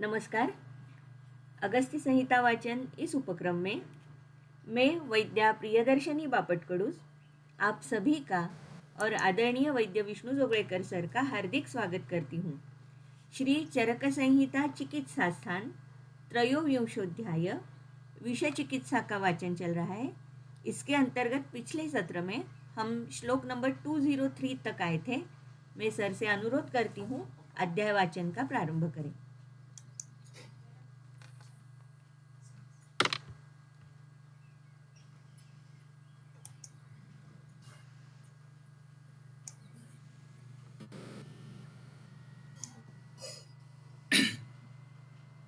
नमस्कार। अगस्त्य संहिता वाचन इस उपक्रम में मैं वैद्या प्रियदर्शनी बापटकडूस आप सभी का और आदरणीय वैद्य विष्णु जोगळेकर सर का हार्दिक स्वागत करती हूँ। श्री चरक संहिता चिकित्सा स्थान त्रयोविंशोध्याय विषय चिकित्सा का वाचन चल रहा है। इसके अंतर्गत पिछले सत्र में हम श्लोक नंबर 203 तक आए थे। मैं सर से अनुरोध करती हूँ अध्याय वाचन का प्रारंभ करें।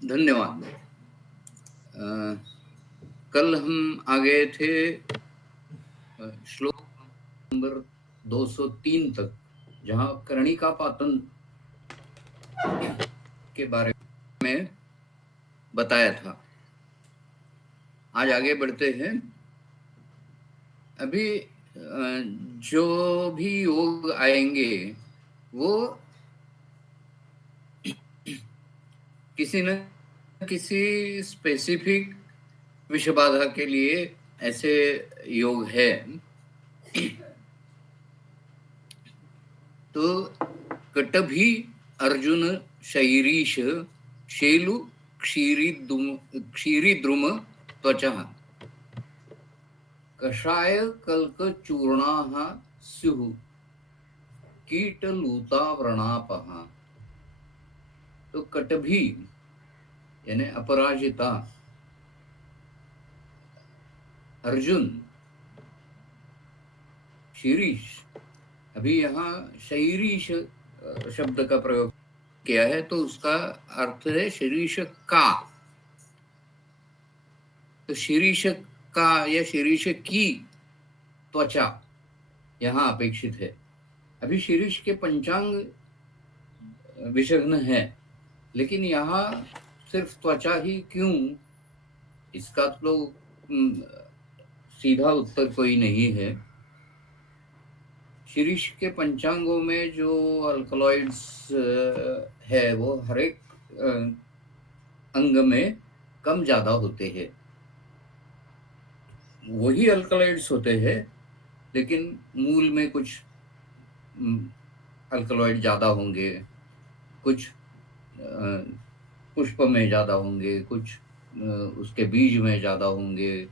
धन्यवाद। कल हम आ गए थे श्लोक नंबर 203 तक, जहां कर्णिका पातन के बारे में बताया था। आज आगे बढ़ते हैं। अभी जो भी योग आएंगे वो किसी न किसी स्पेसिफिक विषबाधा के लिए ऐसे योग है। तो कटभी अर्जुन शैरीश शेलु क्षीरिद्रुम त्वचः कषाय कल्कचूर्णाः स्युः कीटलूताव्रणापः। तो कटभी यानी अपराजिता, अर्जुन, शीरीष। अभी यहाँ शैरीश शब्द का प्रयोग किया है तो उसका अर्थ है शीरीष का। तो शीरीष का या शीरीष की त्वचा यहाँ अपेक्षित है। अभी शीरीष के पंचांग विषग्न है, लेकिन यहाँ सिर्फ त्वचा ही क्यों, इसका तो सीधा उत्तर कोई नहीं है। शीरीष के पंचांगों में जो अल्कलॉइड्स है वो हर एक अंग में कम ज्यादा होते हैं। वही अल्कलॉइड्स होते हैं, लेकिन मूल में कुछ अल्कलॉइड ज्यादा होंगे, कुछ पुष्प में ज्यादा होंगे, कुछ उसके बीज में ज्यादा होंगे।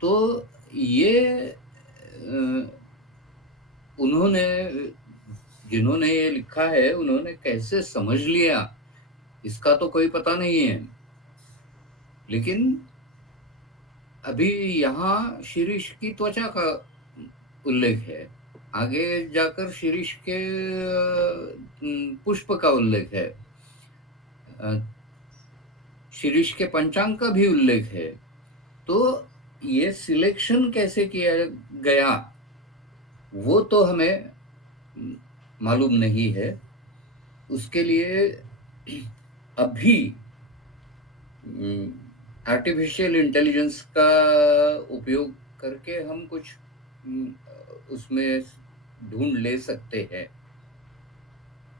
तो ये जिन्होंने ये लिखा है उन्होंने कैसे समझ लिया इसका तो कोई पता नहीं है। लेकिन अभी यहाँ शीरीष की त्वचा का उल्लेख है, आगे जाकर शीरीष के पुष्प का उल्लेख है, शीरीष के पंचांग का भी उल्लेख है। तो ये सिलेक्शन कैसे किया गया वो तो हमें मालूम नहीं है। उसके लिए अभी आर्टिफिशियल इंटेलिजेंस का उपयोग करके हम कुछ उसमें ढूंढ ले सकते हैं,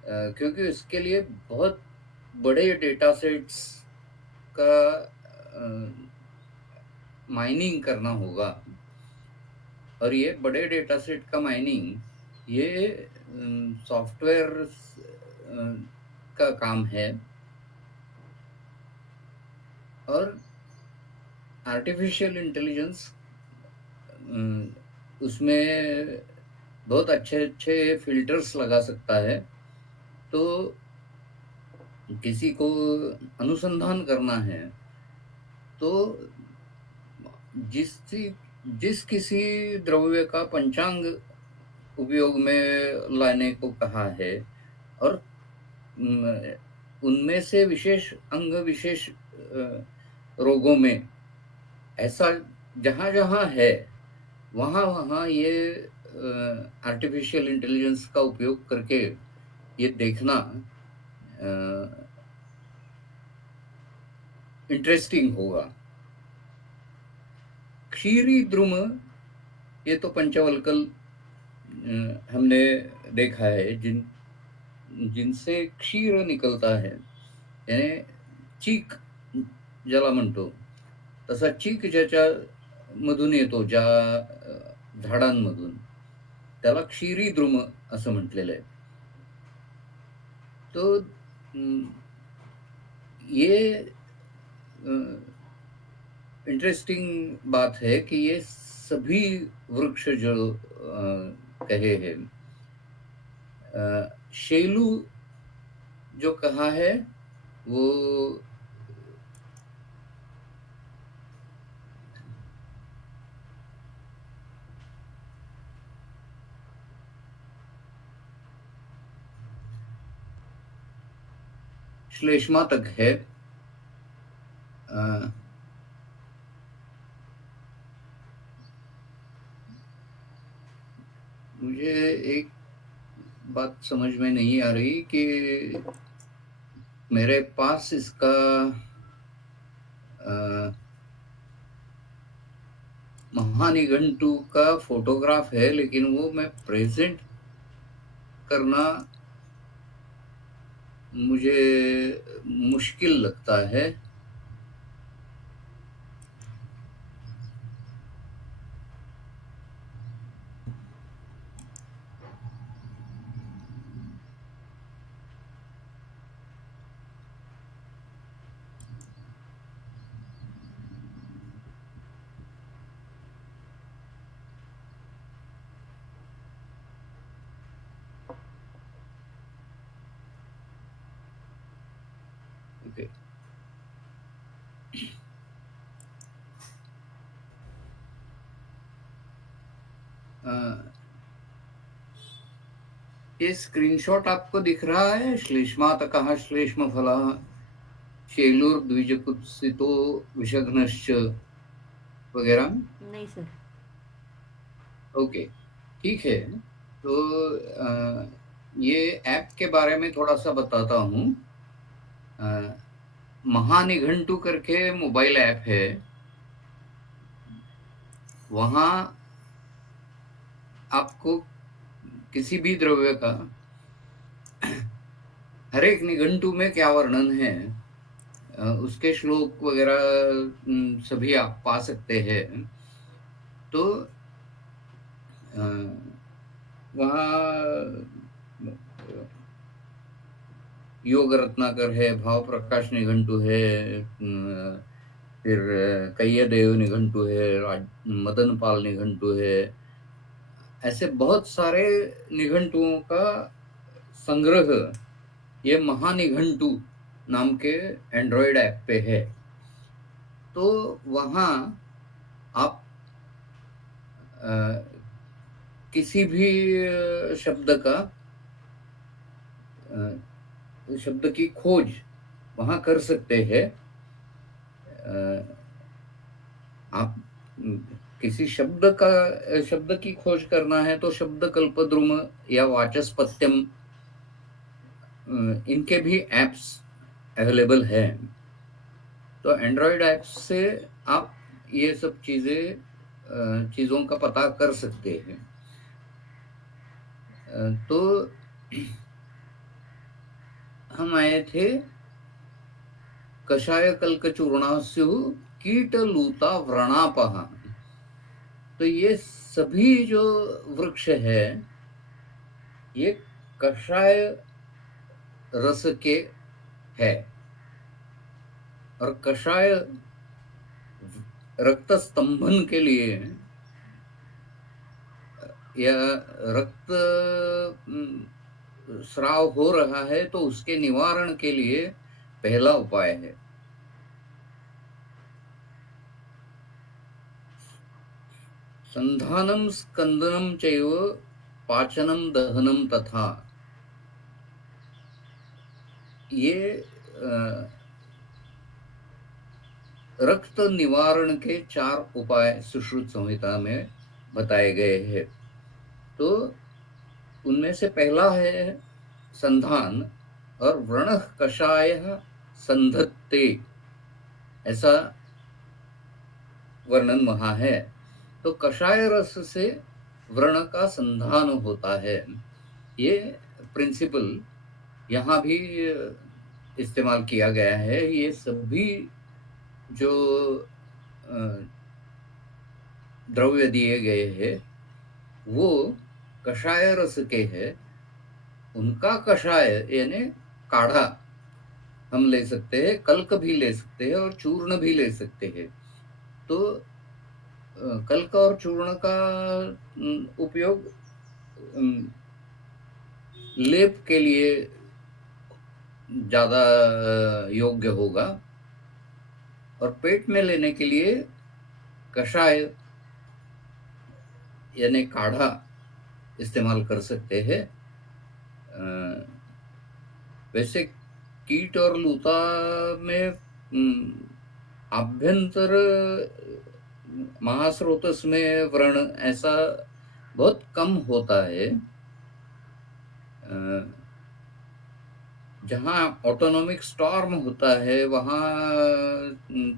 क्योंकि इसके लिए बहुत बड़े डेटा सेट्स का माइनिंग करना होगा। और ये बड़े डेटा सेट का माइनिंग ये सॉफ्टवेयर का काम है। और आर्टिफिशियल इंटेलिजेंस उसमें बहुत अच्छे अच्छे फिल्टर्स लगा सकता है। तो किसी को अनुसंधान करना है तो जिस किसी द्रव्य का पंचांग उपयोग में लाने को कहा है और उनमें से विशेष अंग विशेष रोगों में ऐसा जहां जहां है वहां वहां ये आर्टिफिशियल इंटेलिजेंस का उपयोग करके ये देखना इंटरेस्टिंग होगा। क्षीरी द्रुम ये तो पंचवल्कल हमने देखा है, जिनसे क्षीर निकलता है, यानी चीक ज्याला म्हणतो, तसा चीक ज्याच्या मधून येतो, ज्या झाडांमधून, त्याला क्षीरी द्रुम असं म्हटलेलं आहे. तो ये इंटरेस्टिंग बात है कि ये सभी वृक्ष जो कहे हैं, शेलू जो कहा है वो श्लेष्मा तक है. मुझे एक बात समझ में नहीं आ रही कि मेरे पास इसका महानिघंटु का फोटोग्राफ है, लेकिन वो मैं प्रेजेंट करना मुझे मुश्किल लगता है. ओके. ये स्क्रीनशॉट आपको दिख रहा है? श्लेष्मातकः श्लेष्मफलः शेलुर्द्विजकुत्सितो विषघ्नश्च वगैरह. नहीं सर. ओके, ठीक है. तो ये ऐप के बारे में थोड़ा सा बताता हूँ. महानिघंटु करके मोबाइल ऐप है. वहाँ आपको किसी भी द्रव्य का हर एक निघंटु में क्या वर्णन है, उसके श्लोक वगैरह सभी आप पा सकते हैं. तो वहाँ योग रत्नाकर है, भाव प्रकाश निघंटु है, फिर कैयदेव निघंटु है, मदन पाल निघंटु है. ऐसे बहुत सारे निघंटुओं का संग्रह ये महानिघंटु नाम के एंड्रॉयड ऐप पे है. तो वहाँ आप किसी भी शब्द की खोज वहाँ कर सकते हैं. आप किसी शब्द की खोज करना है तो शब्द कल्पद्रुम या वाचस्पत्यम, इनके भी एप्स अवेलेबल है. तो एंड्रॉयड ऐप्स से आप ये सब चीज़ों का पता कर सकते हैं. तो हम आए थे कषाय कल्कचूर्णास्यु कीटलूता व्रणापहा. तो ये सभी जो वृक्ष है ये कषाय रस के है. और कषाय रक्त स्तंभन के लिए या रक्त स्राव हो रहा है तो उसके निवारण के लिए पहला उपाय है. संधानम स्कंदनम चैव पाचनम दहनम तथा. ये रक्त निवारण के 4 उपाय सुश्रुत संहिता में बताए गए हैं. तो उनमें से पहला है संधान, और व्रण कषाय संधत्ते, ऐसा वर्णन वहां है. तो कषाय रस से व्रण का संधान होता है. ये प्रिंसिपल यहाँ भी इस्तेमाल किया गया है। ये सभी जो द्रव्य दिए गए हैं वो कषाय रस के हैं। उनका कषाय यानी काढ़ा हम ले सकते हैं, कल्क भी ले सकते हैं और चूर्ण भी ले सकते हैं। तो कल्क और चूर्ण का उपयोग लेप के लिए ज्यादा योग्य होगा और पेट में लेने के लिए कषाय यानी काढ़ा इस्तेमाल कर सकते हैं। वैसे कीट और लूता में आभ्यंतर महास्रोतस में व्रण ऐसा बहुत कम होता है। जहाँ ऑटोनोमिक स्टॉर्म होता है वहाँ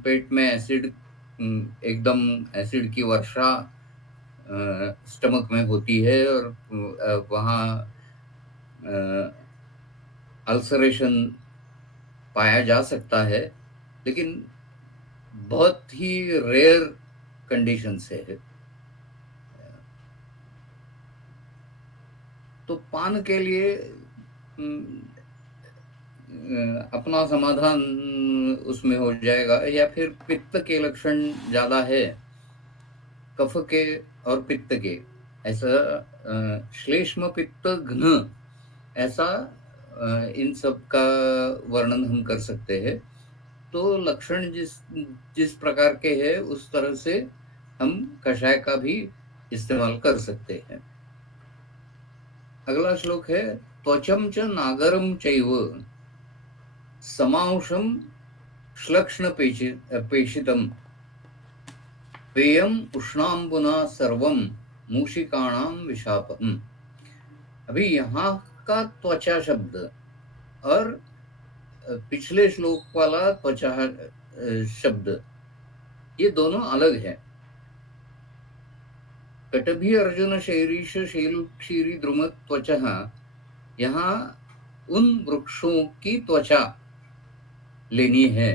पेट में एसिड एकदम एसिड की वर्षा स्टमक में होती है और वहाँ अल्सरेशन पाया जा सकता है, लेकिन बहुत ही रेयर कंडीशन से है। तो पान के लिए अपना समाधान उसमें हो जाएगा। या फिर पित्त के लक्षण ज्यादा है, कफ के और पित्त के, ऐसा श्लेष्म पित्त घ्न ऐसा इन सब का वर्णन हम कर सकते हैं। तो लक्षण जिस जिस प्रकार के हैं उस तरह से हम कषाय का भी इस्तेमाल कर सकते हैं। अगला श्लोक है त्वचम च नागरम चैव समांशम श्लक्ष्ण पेशितम पेयम उष्णाम्बुना सर्वम मूषिकाणाम विशापम। अभी यहाँ का त्वचा शब्द और पिछले श्लोक वाला त्वचा शब्द ये दोनों अलग है। कटभी अर्जुन शैरीश शैल क्षीरी द्रुम त्वचा, यहाँ उन वृक्षों की त्वचा लेनी है।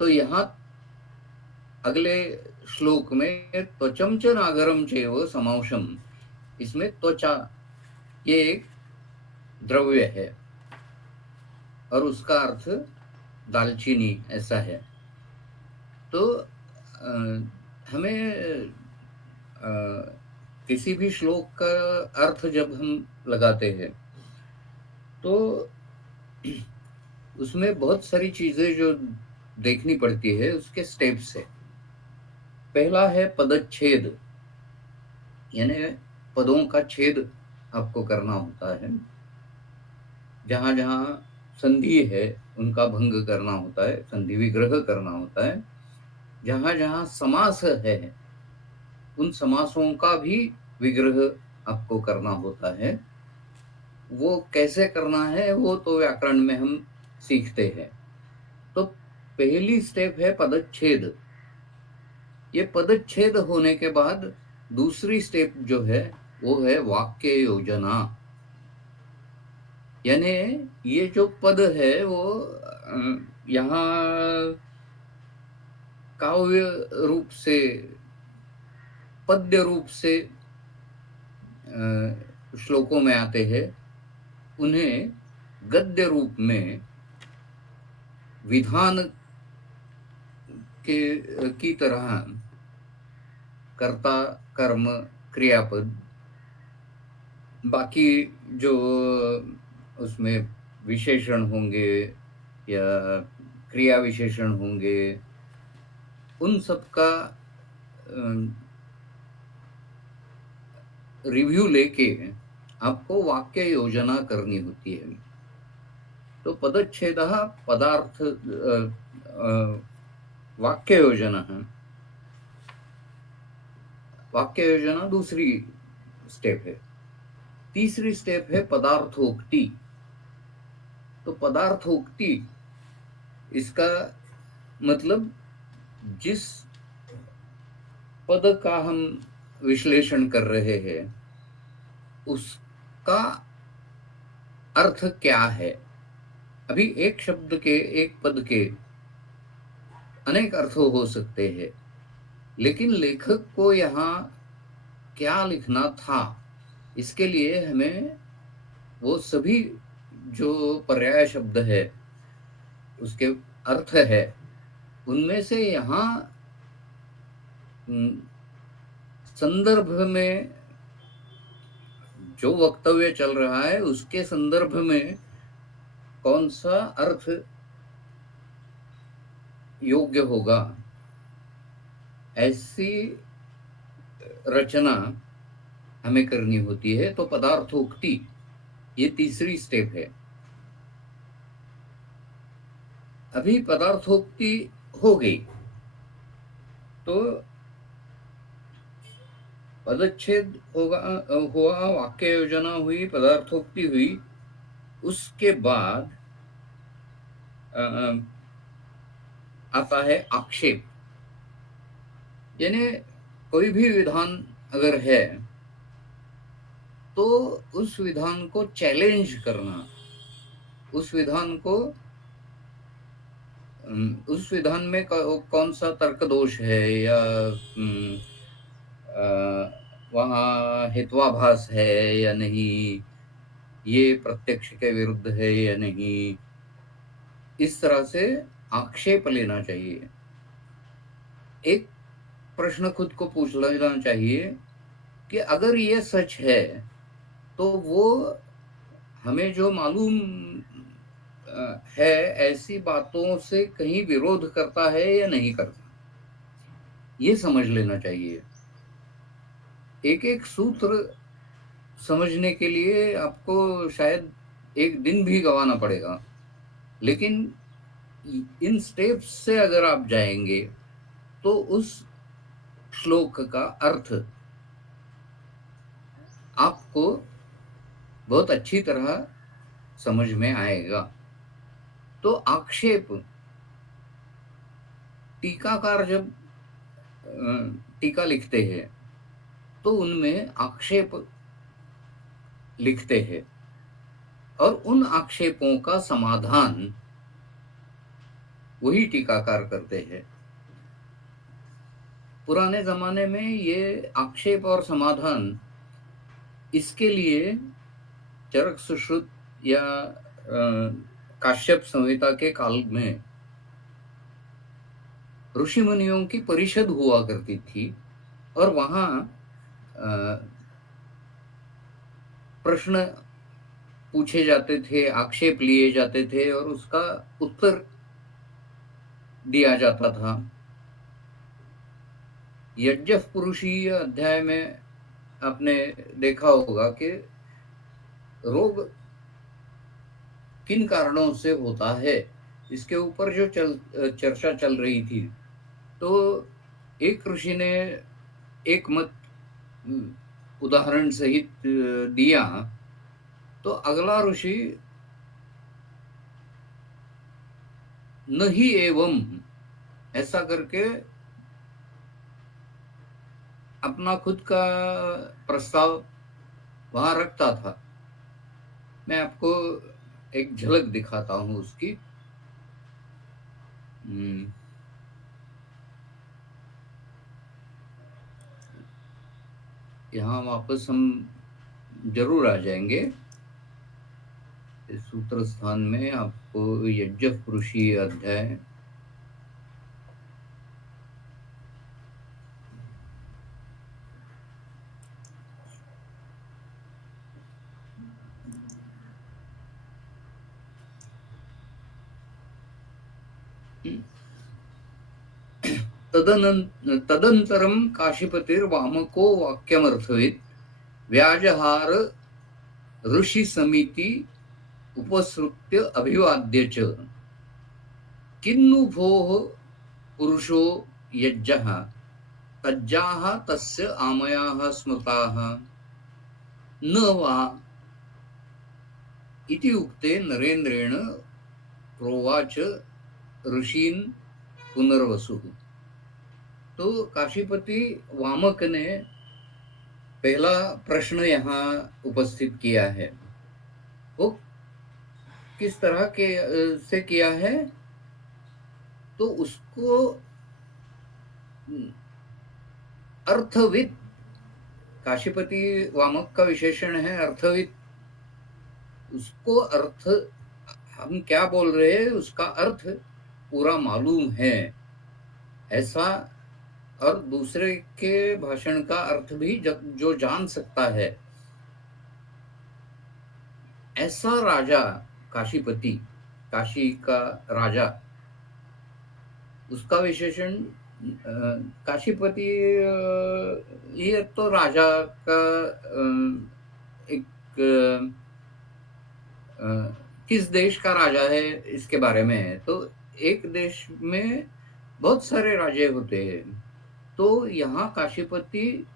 तो यहाँ अगले श्लोक में त्वचम च नागरम चैव समांशम, इसमें त्वचा ये एक द्रव्य है और उसका अर्थ दालचीनी ऐसा है। तो हमें किसी भी श्लोक का अर्थ जब हम लगाते हैं तो उसमें बहुत सारी चीजें जो देखनी पड़ती है, उसके स्टेप्स है। पहला है पदच्छेद, यानी पदों का छेद आपको करना होता है। जहां जहां संधि है उनका भंग करना होता है, संधि विग्रह करना होता है। जहां जहां समास है उन समासों का भी विग्रह आपको करना होता है। वो कैसे करना है वो तो व्याकरण में हम सीखते हैं। तो पहली स्टेप है पदच्छेद। ये पदच्छेद होने के बाद दूसरी स्टेप जो है वो है वाक्य योजना। यानी ये जो पद है वो यहाँ काव्य रूप से, पद्य रूप से श्लोकों में आते हैं, उन्हें गद्य रूप में विधान की तरह कर्ता कर्म क्रियापद, बाकी जो उसमें विशेषण होंगे या क्रिया विशेषण होंगे उन सब का रिव्यू लेके आपको वाक्य योजना करनी होती है। तो पदच्छेद पदार्थ वाक्य योजना है। वाक्य योजना दूसरी स्टेप है। तीसरी स्टेप है पदार्थोक्ति। तो पदार्थोक्ति इसका मतलब जिस पद का हम विश्लेषण कर रहे हैं उसका अर्थ क्या है। अभी एक शब्द के, एक पद के अनेक अर्थ हो सकते हैं, लेकिन लेखक को यहाँ क्या लिखना था, इसके लिए हमें वो सभी जो पर्याय शब्द है, उसके अर्थ है, उनमें से यहाँ संदर्भ में जो वक्तव्य चल रहा है उसके संदर्भ में कौन सा अर्थ योग्य होगा, ऐसी रचना हमें करनी होती है। तो पदार्थोक्ति ये तीसरी स्टेप है। अभी पदार्थोक्ति हो गई तो पदच्छेद होगा, हुआ, वाक्य योजना हुई, पदार्थोक्ति हुई। उसके बाद आता है आक्षेप। यानी कोई भी विधान अगर है तो उस विधान को चैलेंज करना, उस विधान को, उस विधान में कौन सा तर्क दोष है, या वहाँ हेत्वाभास है या नहीं, ये प्रत्यक्ष के विरुद्ध है या नहीं, इस तरह से आक्षेप लेना चाहिए। एक प्रश्न खुद को पूछ लेना चाहिए कि अगर ये सच है तो वो हमें जो मालूम है ऐसी बातों से कहीं विरोध करता है या नहीं करता, ये समझ लेना चाहिए। एक एक सूत्र समझने के लिए आपको शायद एक दिन भी गंवाना पड़ेगा, लेकिन इन स्टेप्स से अगर आप जाएंगे तो उस श्लोक का अर्थ आपको बहुत अच्छी तरह समझ में आएगा। तो आक्षेप, टीकाकार जब टीका लिखते हैं तो उनमें आक्षेप लिखते हैं और उन आक्षेपों का समाधान वही टीकाकार करते हैं। पुराने जमाने में ये आक्षेप और समाधान, इसके लिए चरक सुश्रुत या काश्यप संहिता के काल में ऋषि मुनियों की परिषद हुआ करती थी और वहां प्रश्न पूछे जाते थे, आक्षेप लिए जाते थे और उसका उत्तर दिया जाता था। यज्ञ पुरुषीय अध्याय में आपने देखा होगा कि रोग किन कारणों से होता है, इसके ऊपर जो चर्चा चल रही थी। तो एक ऋषि ने एक मत उदाहरण सहित दिया, तो अगला ऋषि नहीं एवं ऐसा करके अपना खुद का प्रस्ताव वहां रखता था। मैं आपको एक झलक दिखाता हूं उसकी। यहाँ वापस हम जरूर आ जाएंगे। इस सूत्र स्थान में आपको यज्ञ पुरुषीय अध्याय तदंतरम काशीपतिर्वामको वाक्यमर्थवित् व्याजहार ऋषि समिति उपसृत्य अभिवाद्य च किन्नु भोः पुरुषो यज्ञः तज्जाः तस्य आमयाः स्मृताः न वा इति उक्ते नरेंद्रेण प्रोवाच ऋषीन् पुनर्वसुः। तो काशीपति वामक ने पहला प्रश्न यहाँ उपस्थित किया है। वो किस तरह के से किया है, तो उसको अर्थविद, काशीपति वामक का विशेषण है अर्थविद। उसको अर्थ, हम क्या बोल रहे हैं उसका अर्थ पूरा मालूम है ऐसा, और दूसरे के भाषण का अर्थ भी जो जान सकता है, ऐसा राजा काशीपति, काशी का राजा, उसका विशेषण काशीपति। ये तो राजा का एक किस देश का राजा है इसके बारे में है। तो एक देश में बहुत सारे राजे होते हैं, तो यहाँ काशीपति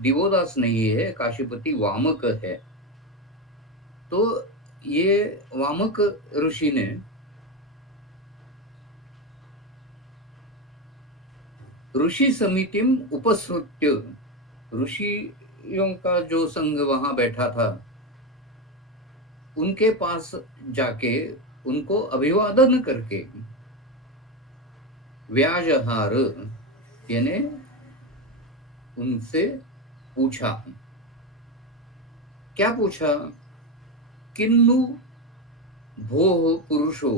दिवोदास नहीं है, काशीपति वामक है। तो ये वामक ऋषि ने ऋषि समितिम उपसृत्य, ऋषियों का जो संघ वहां बैठा था, उनके पास जाके उनको अभिवादन करके व्याजहार यानी उनसे पूछा। क्या पूछा? किन्नु भोः पुरुषो,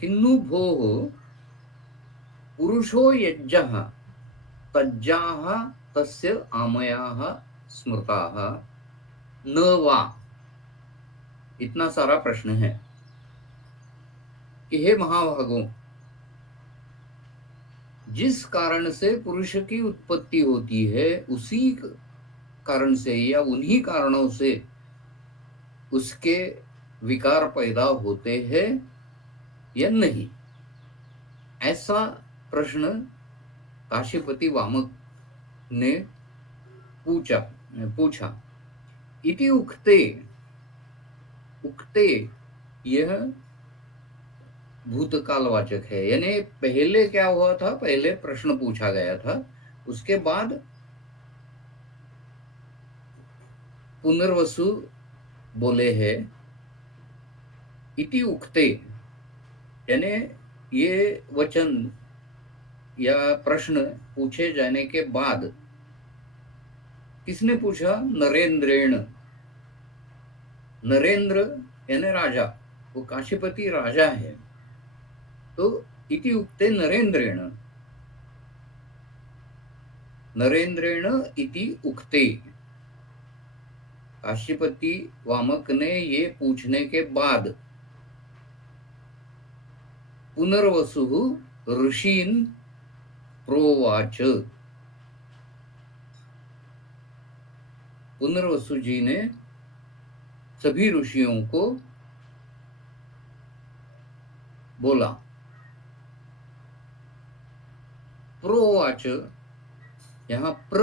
किन्नु भोः पुरुषो यज्ञः तज्जाः तस्य आमयाः स्मृताः न वा। इतना सारा प्रश्न है कि हे महाभागों, जिस कारण से पुरुष की उत्पत्ति होती है उसी कारण से या उन्हीं कारणों से उसके विकार पैदा होते हैं या नहीं, ऐसा प्रश्न काशीपति वामक ने पूछा। इति उक्ते, उक्ते यह भूतकालवाचक है, यानी पहले क्या हुआ था, पहले प्रश्न पूछा गया था, उसके बाद पुनर्वसु बोले हैं इति उक्ते, यानी ये वचन या प्रश्न पूछे जाने के बाद। किसने पूछा? नरेंद्रेण, नरेंद्र यानी राजा, वो काशीपति राजा है। तो इति उक्ते नरेंद्रेण, नरेंद्रेण इति उक्ते, काशीपति वामक ने ये पूछने के बाद पुनर्वसु ऋषीन् प्रोवाच, पुनर्वसु जी ने सभी ऋषियों को बोला। प्रोवाच, यहां प्र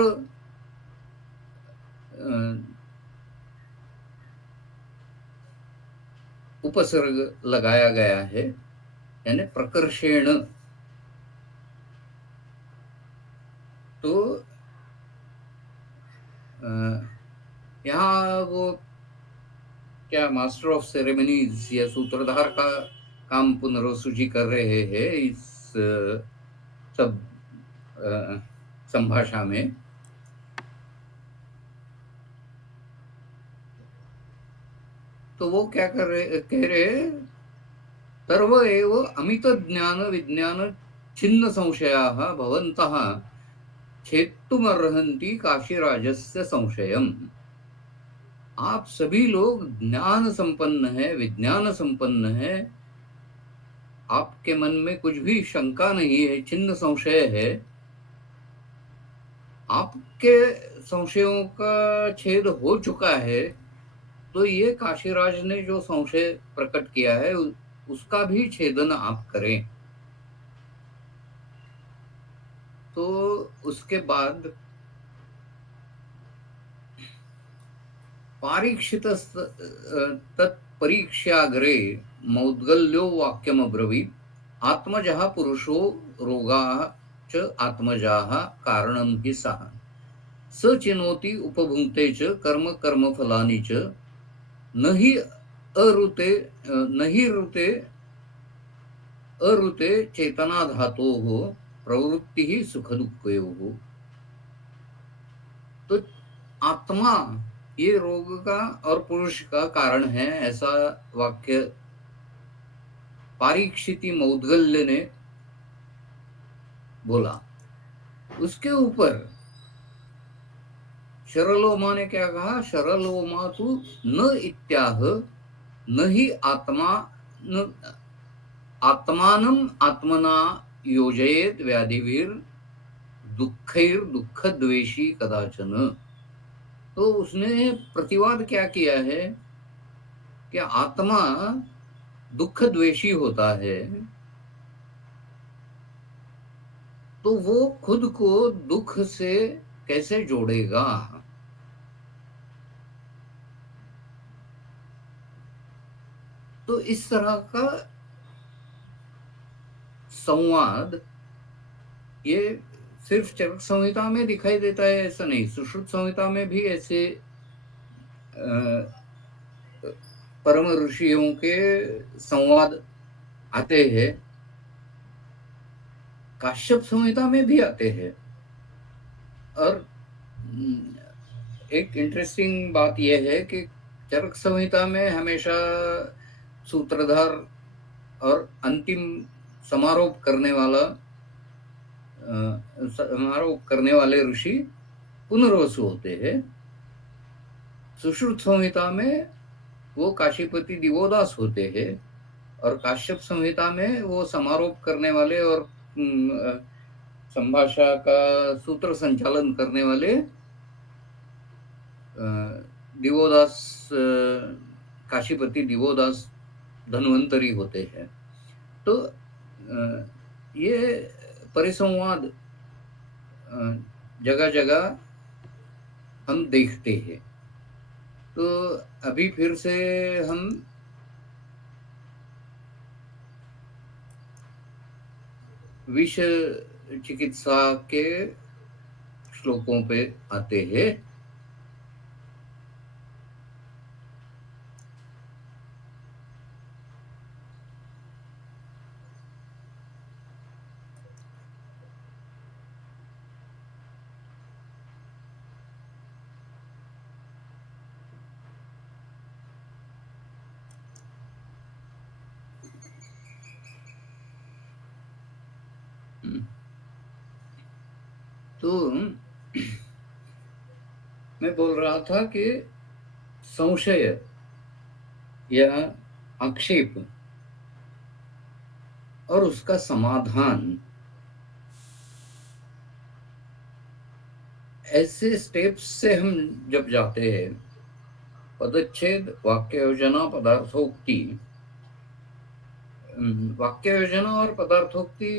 उपसर्ग लगाया गया है, यानी प्रकर्षेण। तो यहाँ वो क्या मास्टर ऑफ सेरेमनीज या सूत्रधार का काम पुनर्वसु जी कर रहे हैं इस सब संभाषा में। तो वो क्या कह रहे, सर्व एव अमित ज्ञान विज्ञान छिन्न संशयाः भवन्तः छेत्तुमर्हन्ति काशीराजस्य संशयम्। आप सभी लोग ज्ञान संपन्न है, विज्ञान संपन्न है, आपके मन में कुछ भी शंका नहीं है, छिन्न संशय है, आपके संशयों का छेद हो चुका है। तो ये काशीराज ने जो संशय प्रकट किया है उसका भी छेदन आप करें। तो उसके बाद पारीक्षित तत्परीक्षाग्रे मौद्गल्यो वाक्यम अब्रवीत्, आत्मजः पुरुषो रोगाः च आत्मजाः कारणं हि सः, स चिनोति उपभुङ्क्ते च कर्म कर्म फलानि च, न हि अरुते नहि रुते अरुते चेतना धातोः प्रवृत्तिः सुखदुःखयोः। तो आत्मा ये रोग का और पुरुष का कारण है, ऐसा वाक्य पारीक्षिति मौद्गल्य ने बोला। उसके ऊपर शरलोमा ने क्या कहा? शरलोमा तु न इत्याह न ही आत्मानम आत्मना योजयेत व्याधिवीर दुःखैर दुःखद्वेषी कदाचन। तो उसने प्रतिवाद क्या किया है कि आत्मा दुख द्वेषी होता है, तो वो खुद को दुख से कैसे जोड़ेगा? तो इस तरह का संवाद ये सिर्फ चरक संहिता में दिखाई देता है ऐसा नहीं, सुश्रुत संहिता में भी ऐसे परम ऋषियों के संवाद आते हैं, काश्यप संहिता में भी आते हैं। और एक इंटरेस्टिंग बात यह है कि चरक संहिता में हमेशा सूत्रधार और अंतिम समारोप करने वाले ऋषि पुनर्वसु होते हैं। सुश्रुत संहिता में वो काशीपति दिवोदास होते हैं, और काश्यप संहिता में वो समारोप करने वाले और संभाषा का सूत्र संचालन करने वाले दिवोदास, काशीपति दिवोदास धन्वंतरी होते हैं। तो ये परिसंवाद जगह जगह हम देखते हैं। तो अभी फिर से हम विष चिकित्सा के श्लोकों पे आते हैं। तो मैं बोल रहा था कि संशय या आक्षेप और उसका समाधान, ऐसे स्टेप्स से हम जब जाते हैं, पदच्छेद, वाक्य योजना, पदार्थोक्ति, वाक्य योजना और पदार्थोक्ति,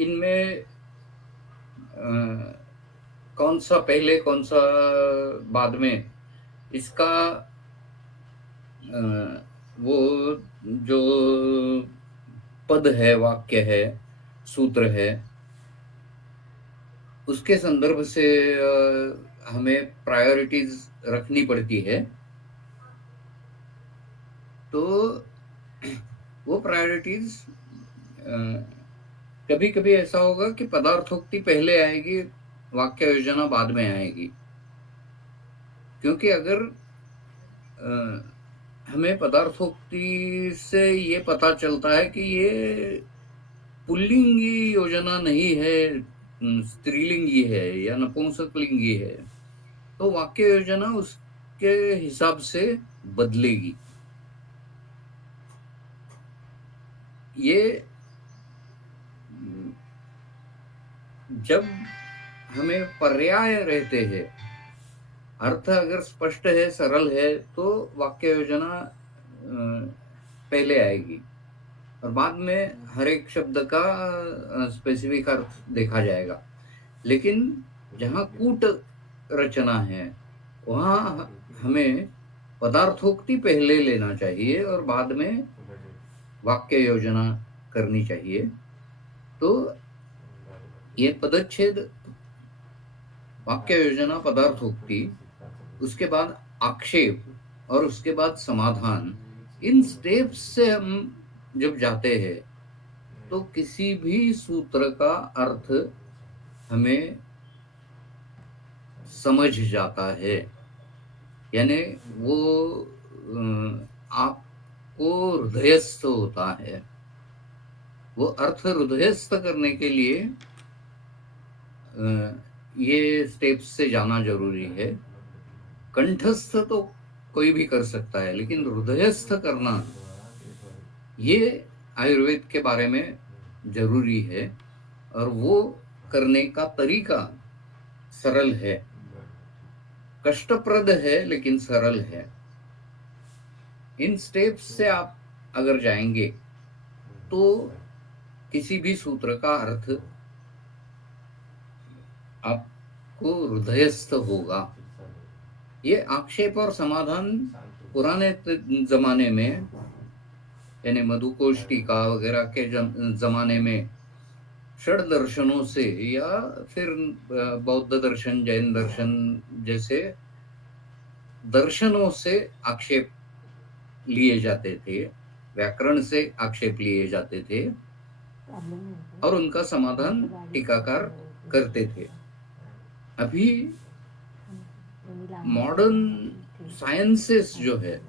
इनमें कौन सा पहले कौन सा बाद में, इसका वो जो पद है, वाक्य है, सूत्र है, उसके संदर्भ से हमें प्रायोरिटीज रखनी पड़ती है। तो वो प्रायोरिटीज कभी कभी ऐसा होगा कि पदार्थोक्ति पहले आएगी, वाक्य योजना बाद में आएगी। क्योंकि अगर हमें पदार्थोक्ति से ये पता चलता है कि ये पुल्लिंगी योजना नहीं है, स्त्रीलिंगी है या नपुंसकलिंगी है, तो वाक्य योजना उसके हिसाब से बदलेगी। ये जब हमें पर्याय रहते हैं, अर्थ अगर स्पष्ट है, सरल है, तो वाक्य योजना पहले आएगी और बाद में हर एक शब्द का स्पेसिफिक अर्थ देखा जाएगा। लेकिन जहाँ कूट रचना है, वहाँ हमें पदार्थोक्ति पहले लेना चाहिए और बाद में वाक्य योजना करनी चाहिए। तो ये पदच्छेद, वाक्य योजना, पदार्थोक्ति, उसके बाद आक्षेप और उसके बाद समाधान, इन स्टेप्स से हम जब जाते हैं तो किसी भी सूत्र का अर्थ हमें समझ जाता है। यानी वो आपको हृदयस्थ होता है। वो अर्थ हृदयस्थ करने के लिए ये स्टेप्स से जाना जरूरी है। कंठस्थ तो कोई भी कर सकता है, लेकिन हृदयस्थ करना ये आयुर्वेद के बारे में जरूरी है, और वो करने का तरीका सरल है, कष्टप्रद है लेकिन सरल है। इन स्टेप्स से आप अगर जाएंगे तो किसी भी सूत्र का अर्थ आपको हृदयस्थ होगा। ये आक्षेप और समाधान पुराने जमाने में, यानी मधुकोश टीका वगैरह के जमाने में षड दर्शनों से, या फिर बौद्ध दर्शन, जैन दर्शन जैसे दर्शनों से आक्षेप लिए जाते थे, व्याकरण से आक्षेप लिए जाते थे, और उनका समाधान टीकाकार करते थे। अभी मॉडर्न साइंसेस जो है,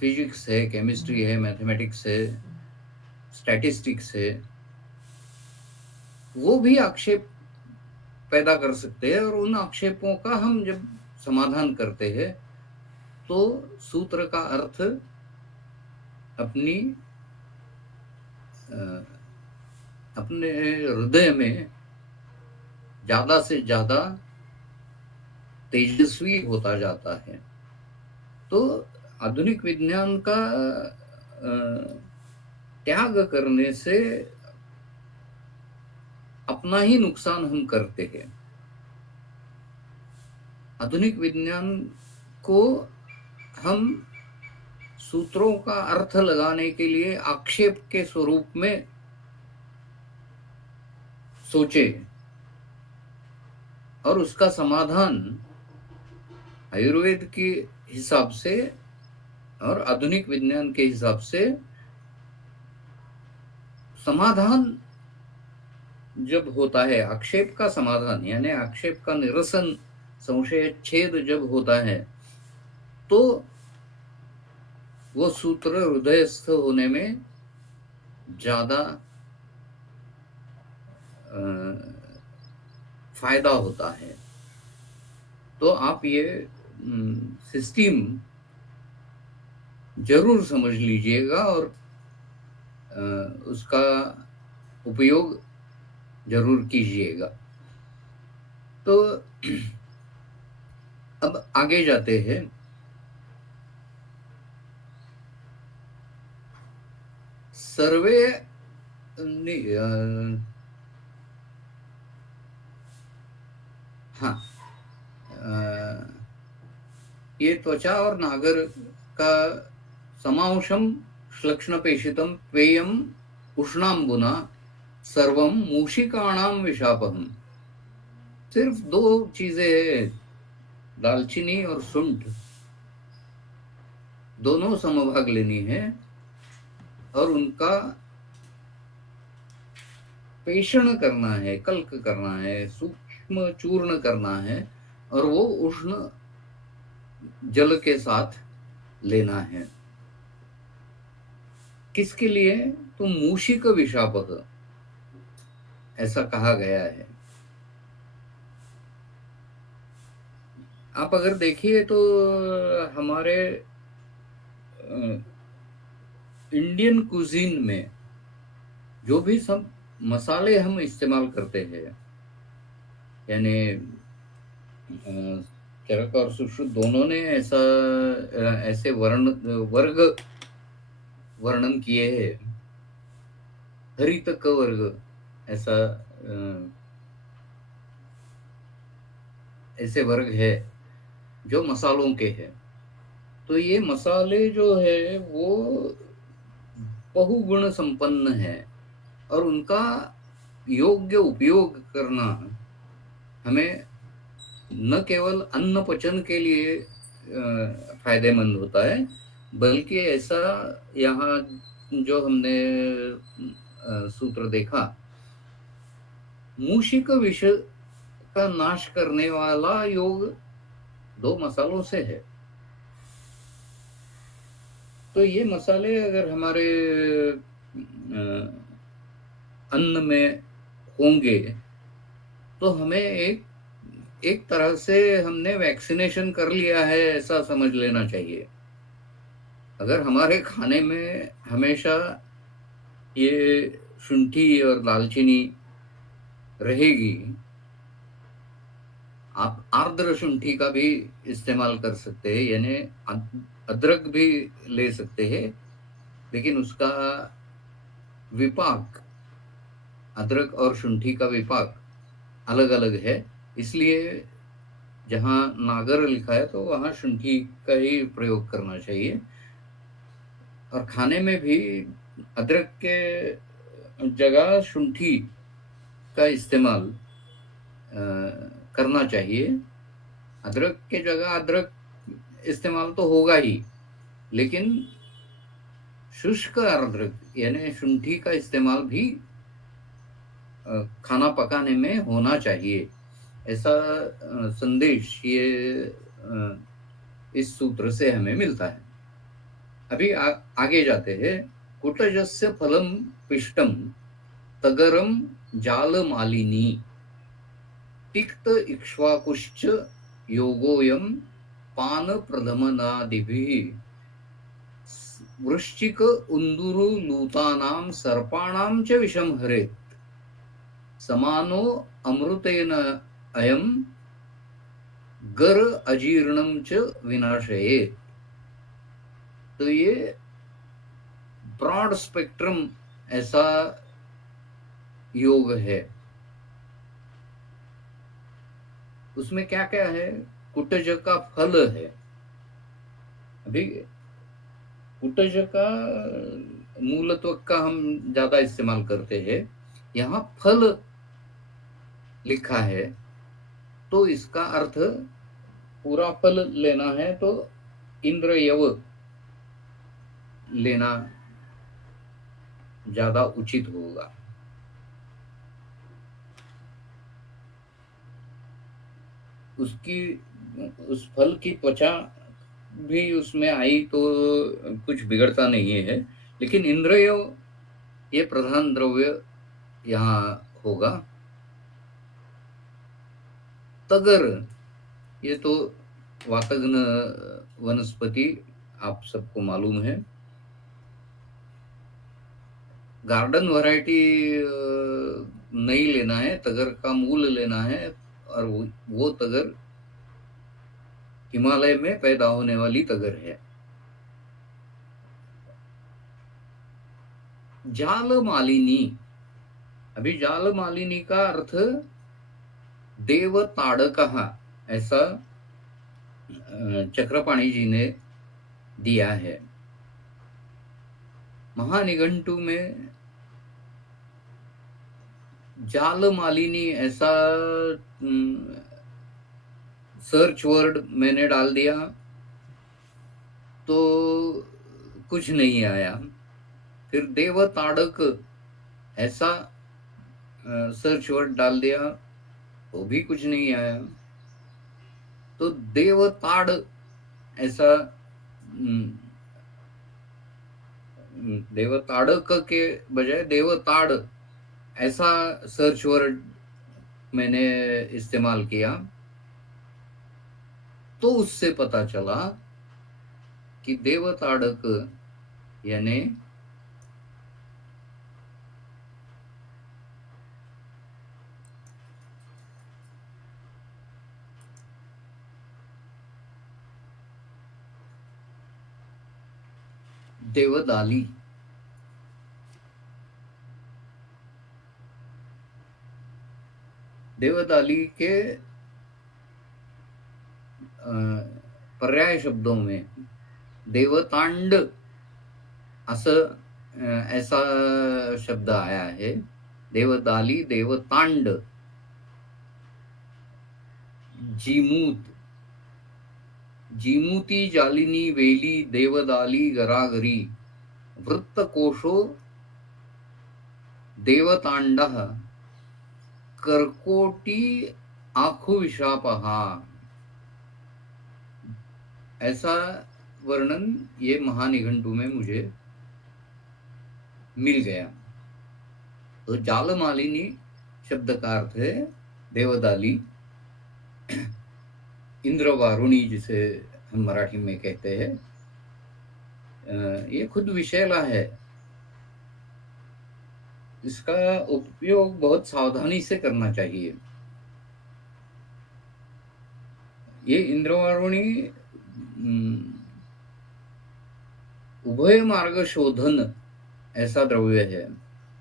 फिजिक्स है, केमिस्ट्री है, मैथमेटिक्स है, स्टैटिस्टिक्स है, वो भी आक्षेप पैदा कर सकते हैं, और उन आक्षेपों का हम जब समाधान करते हैं तो सूत्र का अर्थ अपने हृदय में ज्यादा से ज्यादा तेजस्वी होता जाता है। तो आधुनिक विज्ञान का त्याग करने से अपना ही नुकसान हम करते हैं। आधुनिक विज्ञान को हम सूत्रों का अर्थ लगाने के लिए आक्षेप के स्वरूप में सोचे, और उसका समाधान आयुर्वेद के हिसाब से और आधुनिक विज्ञान के हिसाब से समाधान जब होता है, आक्षेप का समाधान यानी आक्षेप का निरसन, संशय छेद जब होता है, तो वो सूत्र हृदयस्थ होने में ज्यादा फायदा होता है। तो आप ये सिस्टम जरूर समझ लीजिएगा और उसका उपयोग जरूर कीजिएगा। तो अब आगे जाते हैं। सर्वे हाँ, ये त्वचा और नागर का समांशम श्लक्ष्णपेशितम पेयम उष्णाम्बुना सर्वम मूषिकाणाम विषापहम। सिर्फ दो चीजें हैं, दालचीनी और सुंठ, दोनों समभाग लेनी है और उनका पेषण करना है, कल्क करना है, सूक्ष्म चूर्ण करना है, और वो उष्ण जल के साथ लेना है। किसके लिए? तो मूषिक विषापक ऐसा कहा गया है। आप अगर देखिए तो हमारे इंडियन कुजीन में जो भी सब मसाले हम इस्तेमाल करते हैं, यानी चरक और सुश्रुत दोनों ने ऐसे वर्ग वर्णन किए हैं। हरित क वर्ग ऐसा ऐसे वर्ग है जो मसालों के हैं। तो ये मसाले जो है वो बहुगुण संपन्न है, और उनका योग्य उपयोग करना हमें न केवल अन्न पचन के लिए फायदेमंद होता है, बल्कि ऐसा यहाँ जो हमने सूत्र देखा, मूषिक विष का नाश करने वाला योग 2 मसालों से है। तो ये मसाले अगर हमारे अन्न में होंगे तो हमें एक एक तरह से हमने वैक्सीनेशन कर लिया है ऐसा समझ लेना चाहिए। अगर हमारे खाने में हमेशा ये शुंठी और दालचीनी रहेगी, आप आर्द्र शुंठी का भी इस्तेमाल कर सकते हैं, यानी अदरक भी ले सकते हैं, लेकिन उसका विपाक, अदरक और शुंठी का विपाक अलग-अलग है। इसलिए जहाँ नागर लिखा है तो वहाँ शुंठी का ही प्रयोग करना चाहिए। और खाने में भी अदरक के जगह शुंठी का इस्तेमाल करना चाहिए। अदरक के जगह अदरक इस्तेमाल तो होगा ही, लेकिन शुष्क अदरक यानी शुंठी का इस्तेमाल भी खाना पकाने में होना चाहिए। ऐसा संदेश ये इस सूत्र से हमें मिलता है। अभी आगे जाते हैं। कुटजस्य फलम पिष्टम तगरम जालमालिनी तिक्त इक्ष्वाकुश्च योगोयम पान प्रथमनादिभिः वृश्चिक उन्दुरु लूतानां सर्पाणां च विषं हरेत् समानो अमृतेन अयम गर अजीर्णम च विनाशयेत्। तो ये ब्रॉड स्पेक्ट्रम ऐसा योग है। उसमें क्या क्या है? कुटज का फल है। अभी कुटज का मूलत्व का हम ज्यादा इस्तेमाल करते हैं, यहाँ फल लिखा है तो इसका अर्थ पूरा फल लेना है तो इंद्रयव लेना ज्यादा उचित होगा। उस फल की त्वचा भी उसमें आई तो कुछ बिगड़ता नहीं है, लेकिन इंद्रिय ये प्रधान द्रव्य यहाँ होगा। तगर ये तो वातग्न वनस्पति आप सबको मालूम है। गार्डन वैरायटी नहीं लेना है, तगर का मूल लेना है, और वो तगर हिमालय में पैदा होने वाली तगर है। जाल मालिनी, अभी जाल मालिनी का अर्थ देव ताड़कः ऐसा चक्रपाणी जी ने दिया है। महानिघंटु में जाल मालिनी ऐसा सर्च वर्ड मैंने डाल दिया तो कुछ नहीं आया। फिर देव ताड़क ऐसा सर्च वर्ड डाल दिया तो भी कुछ नहीं आया। तो देव ताड़ ऐसा देव ताड़क के बजाय देव ताड़ ऐसा सर्च वर्ड मैंने इस्तेमाल किया, तो उससे पता चला कि देव ताड़क यानी देवदाली। देवदाली के पर्याय शब्दों में देवतांड ऐसा शब्द आया है। देवदाली, देवतांड, जीमूत, जीमूती जालिनी वेली देवदाली गरागरी वृत्तकोशो देवतांडः कर्कोटी आखुविशापहा। ऐसा वर्णन ये महानिघंटु में मुझे मिल गया। तो जालमालिनी शब्द का अर्थ है देवदाली, इंद्रवारुणी जिसे हम मराठी में कहते हैं। ये खुद विषैला है, इसका उपयोग बहुत सावधानी से करना चाहिए। ये इंद्रवारुणी उभय मार्ग शोधन ऐसा द्रव्य है,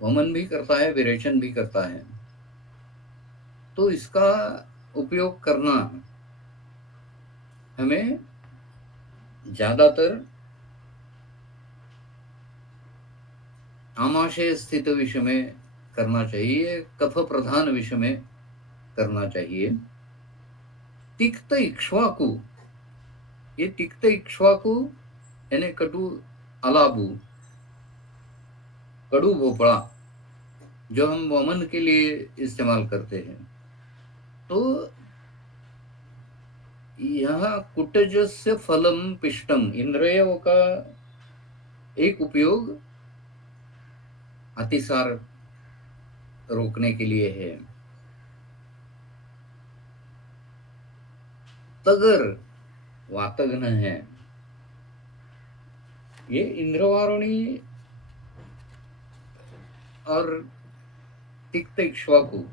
वमन भी करता है, विरेचन भी करता है। तो इसका उपयोग करना हमें ज्यादातर आमाशय स्थित विषय में करना चाहिए, कफ प्रधान विषय में करना चाहिए। तिक्त इक्ष्वाकु, ये तिक्त इक्ष्वाकु यानी कटु अलाबू, कड़ू भोपड़ा, जो हम वमन के लिए इस्तेमाल करते हैं। तो यह कुटजस्य फलम पिष्टम, इंद्रियों का एक उपयोग अतिसार रोकने के लिए है। तगर वातग्न है, ये इंद्रवारुणी और तिक्त इक्ष्वाकु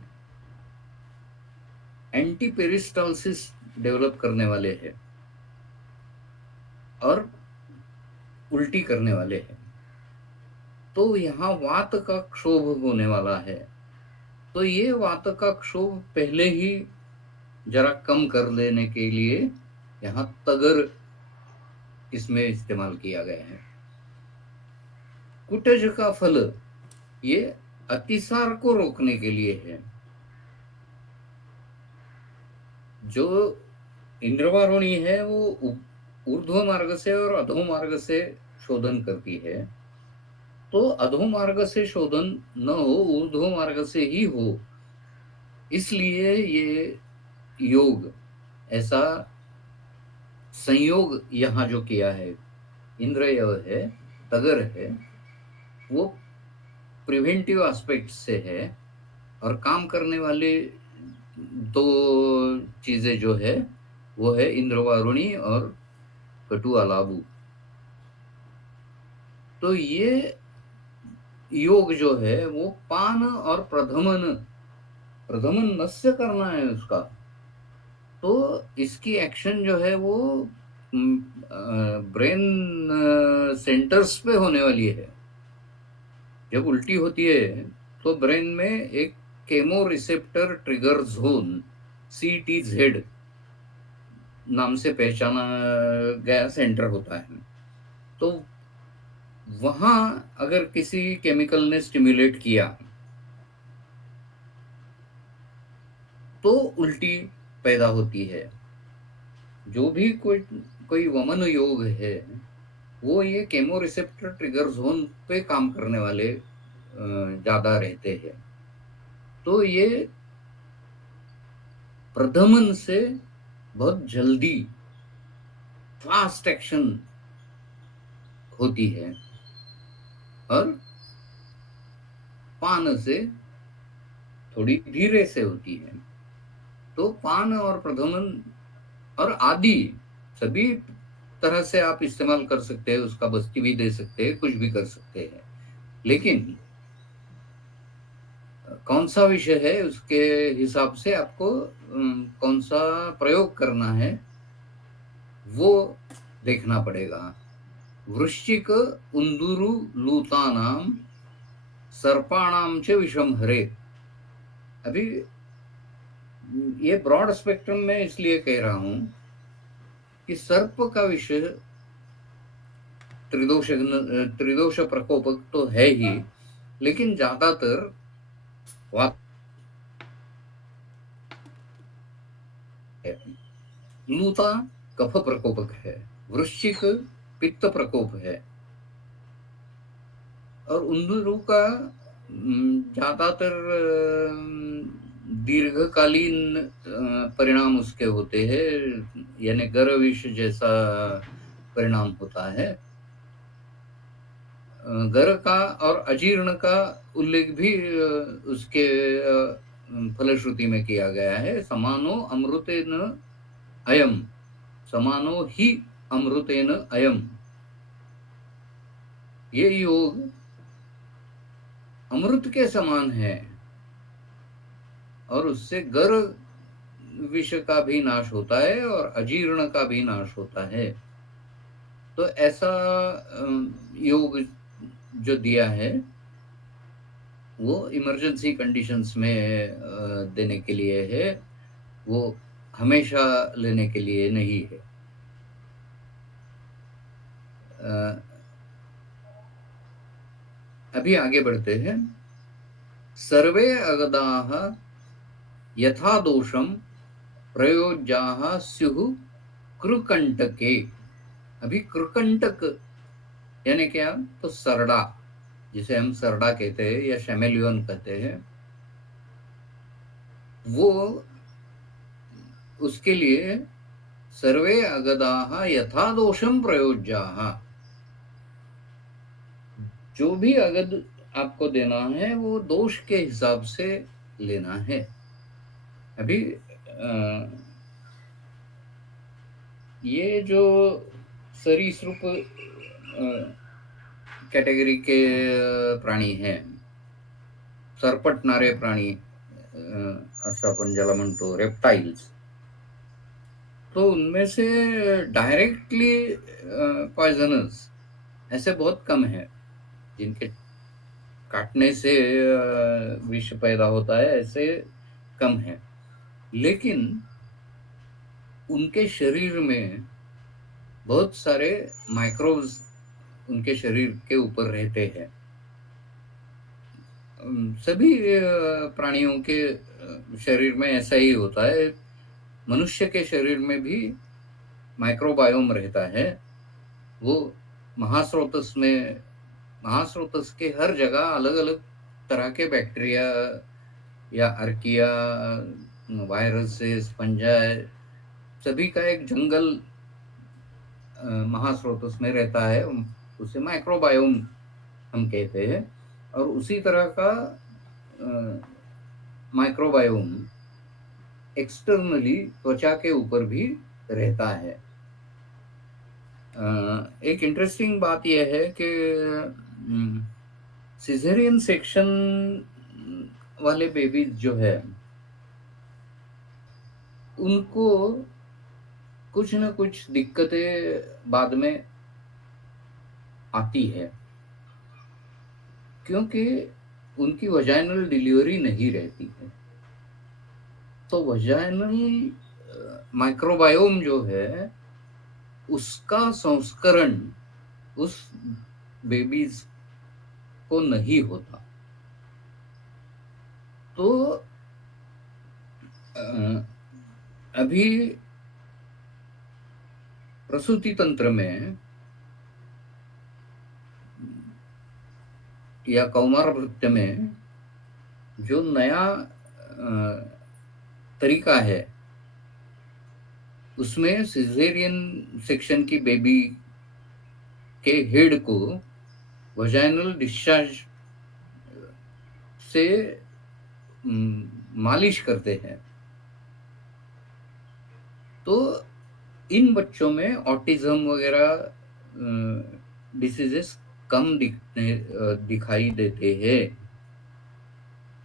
एंटी पेरिस्टालसिस डेवलप करने वाले हैं और उल्टी करने वाले हैं। तो यहाँ वात का क्षोभ होने वाला है, तो ये वात का क्षोभ पहले ही जरा कम कर लेने के लिए यहाँ तगर इसमें इस्तेमाल किया गया है। कुटज का फल ये अतिसार को रोकने के लिए है। जो इंद्रवारुणी है वो ऊर्ध्व मार्ग से और अधो मार्ग से शोधन करती है। तो अधो मार्ग से शोधन न हो, ऊर्ध्व मार्ग से ही हो, इसलिए ये योग ऐसा संयोग यहाँ जो किया है, इंद्रिय है, तगर है, वो प्रिवेंटिव एस्पेक्ट से है। और काम करने वाले दो चीजें जो है वो है इंद्रवारुणी और कटु अलाबू। तो ये योग जो है वो पान और प्रधमन नस्य करना है उसका। तो इसकी एक्शन जो है वो ब्रेन सेंटर्स पे होने वाली है। जब उल्टी होती है तो ब्रेन में एक chemo receptor trigger zone CTZ नाम से पहचाना गया सेंटर होता है। तो वहां अगर किसी केमिकल ने स्टिमुलेट किया तो उल्टी पैदा होती है। जो भी कोई वमन योग है वो ये केमो रिसेप्टर ट्रिगर जोन पे काम करने वाले ज्यादा रहते हैं। तो ये प्रधमन से बहुत जल्दी फास्ट एक्शन होती है और पान से थोड़ी धीरे से होती है। तो पान और प्रधमन और आदि सभी तरह से आप इस्तेमाल कर सकते हैं, उसका बस्ती भी दे सकते हैं, कुछ भी कर सकते हैं। लेकिन कौन सा विषय है उसके हिसाब से आपको कौन सा प्रयोग करना है वो देखना पड़ेगा। वृश्चिक उंदुरु लूतानाम सर्पाणाम च विषम हरे। अभी ये ब्रॉड स्पेक्ट्रम में इसलिए कह रहा हूं कि सर्प का विषय त्रिदोष प्रकोपक तो है ही, लेकिन ज्यादातर लूता कफ प्रकोपक है, वृश्चिक पित्त प्रकोप है, और उन दोनों का ज्यादातर दीर्घकालीन परिणाम उसके होते हैं, यानी गर्भविष जैसा परिणाम होता है। गर्भ का और अजीर्ण का उल्लेख भी उसके फलश्रुति में किया गया है। समानो अमृतेन अयम, समानो ही अमृतेन अयम, ये योग अमृत के समान है और उससे गर्भ विष का भी नाश होता है और अजीर्ण का भी नाश होता है। तो ऐसा योग जो दिया है वो इमरजेंसी कंडीशंस में देने के लिए है, वो हमेशा लेने के लिए नहीं है। अभी आगे बढ़ते हैं। सर्वे अगदाः यथा दोषम प्रयोज्याः स्युः कृकंटके। अभी कृकंटक यानी क्या? तो सरडा, जिसे हम सरडा कहते हैं या शैमेलियन कहते हैं, वो उसके लिए सर्वे अगदाः यथा दोषम प्रयोज्याः, जो भी अगद आपको देना है वो दोष के हिसाब से लेना है। अभी ये जो सरीसृप कैटेगरी के प्राणी हैं, सरपटणारे प्राणी असं आपण ज्याला म्हणतो रेप्टाइल्स, तो उनमें से डायरेक्टली पॉइजनस ऐसे बहुत कम है जिनके काटने से विष पैदा होता है, ऐसे कम है। लेकिन उनके शरीर में बहुत सारे माइक्रोब्स उनके शरीर के ऊपर रहते हैं। सभी प्राणियों के शरीर में ऐसा ही होता है। मनुष्य के शरीर में भी माइक्रोबायोम रहता है। वो महास्रोतस के हर जगह अलग अलग तरह के बैक्टीरिया या अर्किया, वायरसेस, फंजाई, सभी का एक जंगल महास्रोतस में रहता है। उसे माइक्रोबायोम हम कहते हैं। और उसी तरह का माइक्रोबायोम एक्सटर्नली त्वचा के ऊपर भी रहता है। एक इंटरेस्टिंग बात यह है कि सिजेरियन सेक्शन वाले बेबीज जो है उनको कुछ न कुछ दिक्कतें बाद में आती है, क्योंकि उनकी वजाइनल डिलीवरी नहीं रहती है। तो वजाइनल माइक्रोबायोम जो है उसका संस्करण उस बेबीज को नहीं होता। तो अभी प्रसूति तंत्र में या कौमार भृत्य में जो नया तरीका है उसमें सिजेरियन सेक्शन की बेबी के हेड को वजाइनल डिस्चार्ज से मालिश करते हैं। तो इन बच्चों में ऑटिज्म वगैरह डिसीजेस कम दिखाई देते हैं।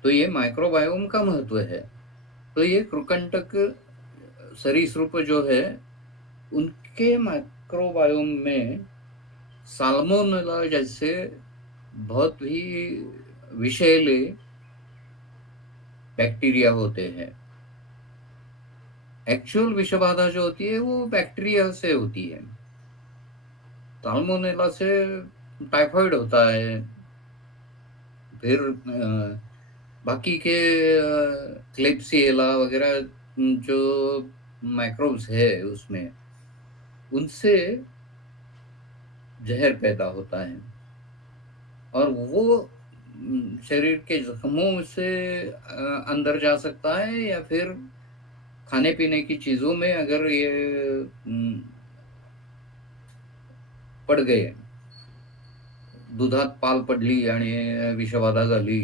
तो ये माइक्रोबायोम का महत्व है। तो ये कृकंटक सरीसृप जो है उनके माइक्रोबायोम में साल्मोनेला जैसे बहुत ही विषैले बैक्टीरिया होते हैं। एक्चुअल विषबाधा जो होती है वो बैक्टीरिया से होती है। साल्मोनेला से टाइफाइड होता है, फिर बाकी के क्लेप्सिएला वगैरह जो माइक्रोब्स है उसमें उनसे जहर पैदा होता है और वो शरीर के जख्मों से अंदर जा सकता है या फिर खाने पीने की चीजों में अगर ये पड गए, दुधात पाल पडली आणि विषबाधा झाली,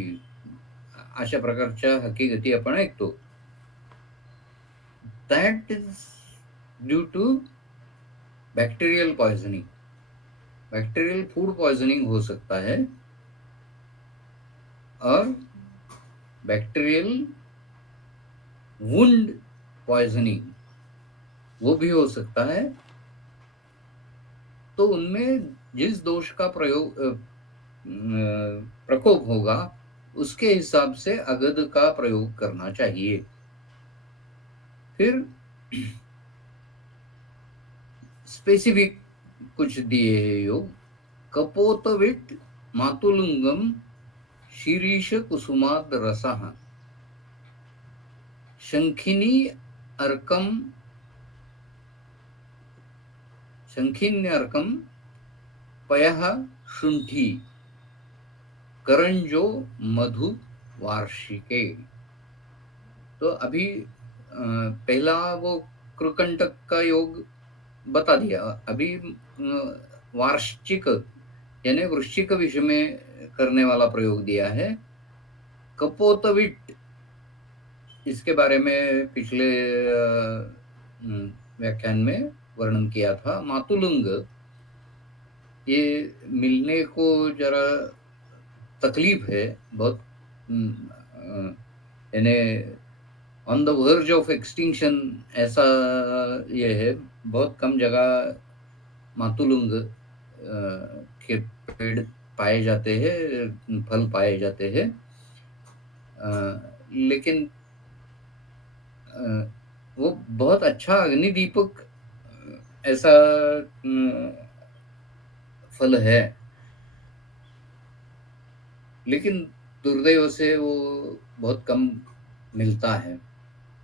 अशा प्रकारच्या हकीकती आपण ऐकतो. That is due to bacterial poisoning. Bacterial food poisoning हो सकता है और बैक्टीरियल वुंड पॉइजनिंग वो भी हो सकता है. तो उनमें जिस दोष का प्रकोप होगा उसके हिसाब से अगध का प्रयोग करना चाहिए. फिर स्पेसिफिक कुछ दिए है योग. कपोतविट मातुलुंगम शीरीष कुसुमाद रसः शंखिनी शंखिन्यर्कम पयः शुंठी करंजो मधु वार्षिके. तो अभी पहला वो कृकंटक का योग बता दिया. अभी वार्षिक यानी वृश्चिक विषय में करने वाला प्रयोग दिया है. कपोतविट, इसके बारे में पिछले व्याख्यान में वर्णन किया था. मातुलुंग, ये मिलने को जरा तकलीफ है बहुत, यानी on the verge of extinction ऐसा ये है. बहुत कम जगह मातुलुंग के पेड़ पाए जाते हैं, फल पाए जाते हैं. लेकिन वो बहुत अच्छा अग्निदीपक ऐसा फल है, लेकिन दुर्दैव से वो बहुत कम मिलता है.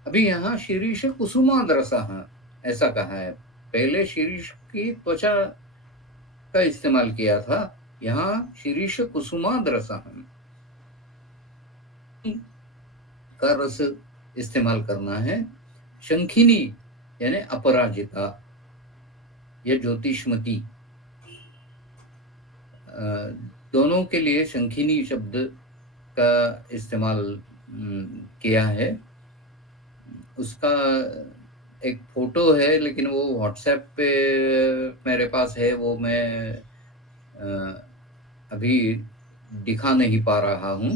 अभी यहाँ शीरीष कुसुमाद रसः ऐसा कहा है. पहले शीरीष की त्वचा का इस्तेमाल किया था, यहाँ शीरीष कुसुमाद रसः का रस इस्तेमाल करना है. शंखिनी यानी अपराजिता या ज्योतिषमती, दोनों के लिए शंखिनी शब्द का इस्तेमाल किया है. उसका एक फोटो है, लेकिन वो व्हाट्सएप पे मेरे पास है, वो मैं अभी दिखा नहीं पा रहा हूँ.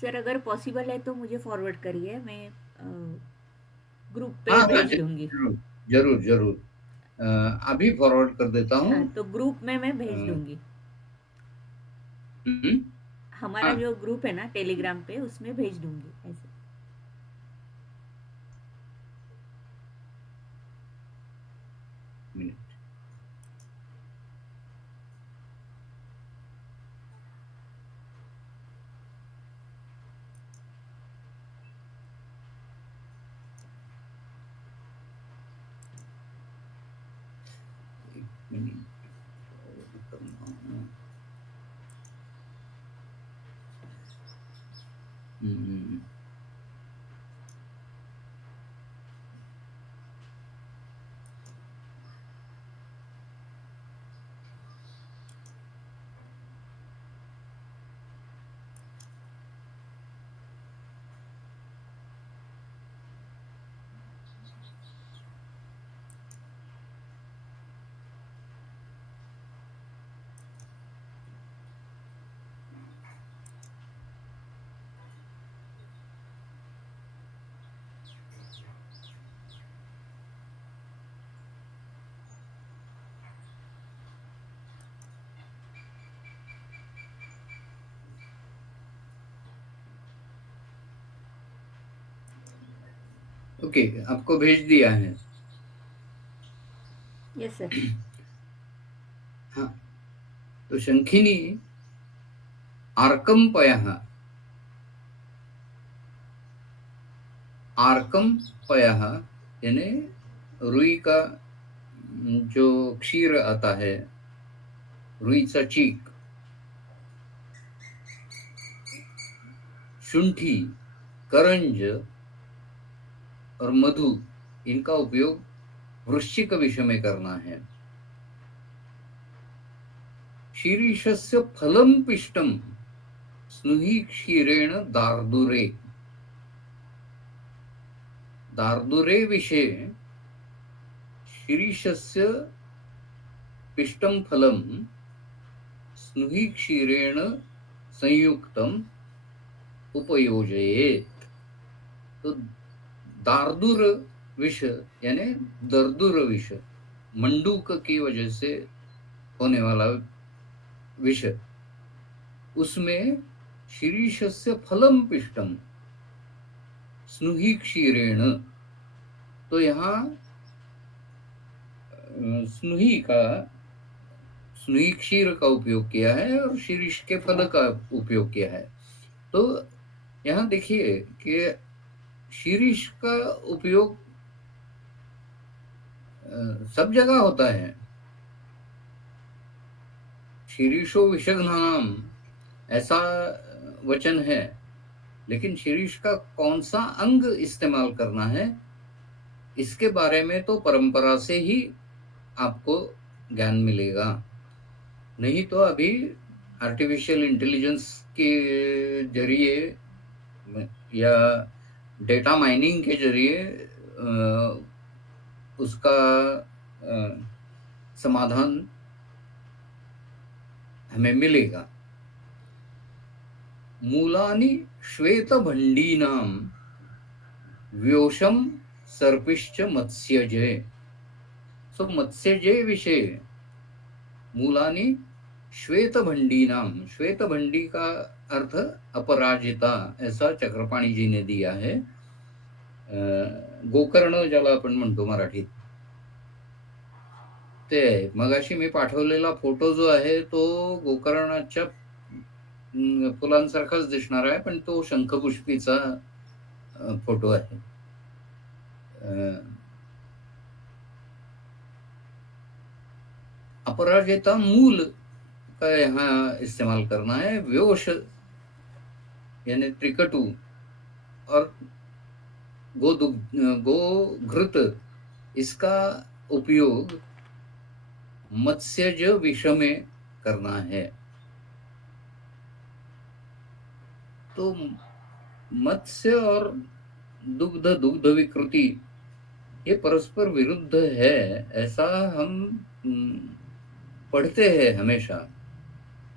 सर अगर पॉसिबल है तो मुझे फॉरवर्ड करिए, मैं ग्रुप पे हाँ, भेज दूंगी. जरूर जरूर. अभी फॉरवर्ड कर देता हूँ. हाँ, तो ग्रुप में मैं भेज दूंगी. हमारा हाँ, जो ग्रुप है ना टेलीग्राम पे, उसमें भेज दूंगी ऐसे. मिनट. ओके, आपको भेज दिया है. Yes sir. हाँ, तो शंखिनी आर्कम पयः आर्कम पयः यानी रुई का जो क्षीर आता है, रुईचा चीक, शुंठी, करंज और मधु, इनका उपयोग वृश्चिक विष में करना है। शीरीषस्य फलं पिष्टम स्नुहि क्षीरेण दार्दुरे। दार्दुरे विषे शीरीषस्य पिष्टम फलं स्नुहि क्षीरेण संयुक्तम उपयोजयेत। तो दार्दुर विष यानी दर्दुर विष, मंडूक की वजह से होने वाला विष, उसमें शीरीषस्य फलम पिष्टम स्नुहि क्षीरेण, तो यहाँ स्नुहि क्षीर का उपयोग किया है और शीरीष के फल का उपयोग किया है। तो यहाँ देखिए कि शीरीष का उपयोग सब जगह होता है। शीरीषो विषघ्नानाम ऐसा वचन है, लेकिन शीरीष का कौन सा अंग इस्तेमाल करना है इसके बारे में तो परंपरा से ही आपको ज्ञान मिलेगा। नहीं तो अभी आर्टिफिशियल इंटेलिजेंस के जरिए या डेटा माइनिंग के जरिए उसका समाधान हमें मिलेगा। मूलानि श्वेतभंडीनां व्योषम सर्पिश्च मत्स्यजे। सो मत्स्यजे विषय मूलानि श्वेतभंडीनां, श्वेतभंडी का अर्थ अपराजिता, ऐसा चक्रपाणी जी ने दिया है। गोकर्ण ज्याला आपण म्हणतो मराठीत, ते मगाशी मी पाठवलेला फोटो जो आहे तो गोकर्णाच्या फुलांसारखाच दिसणार आहे, पण तो शंखपुष्पीचा फोटो आहे। अपराजिता मूल का यहाँ इस्तेमाल करना है। व्योष यानी त्रिकटु और गोघृत, इसका उपयोग मत्स्यज विष में करना है। तो मत्स्य और दुग्ध विकृति ये परस्पर विरुद्ध है, ऐसा हम पढ़ते हैं हमेशा।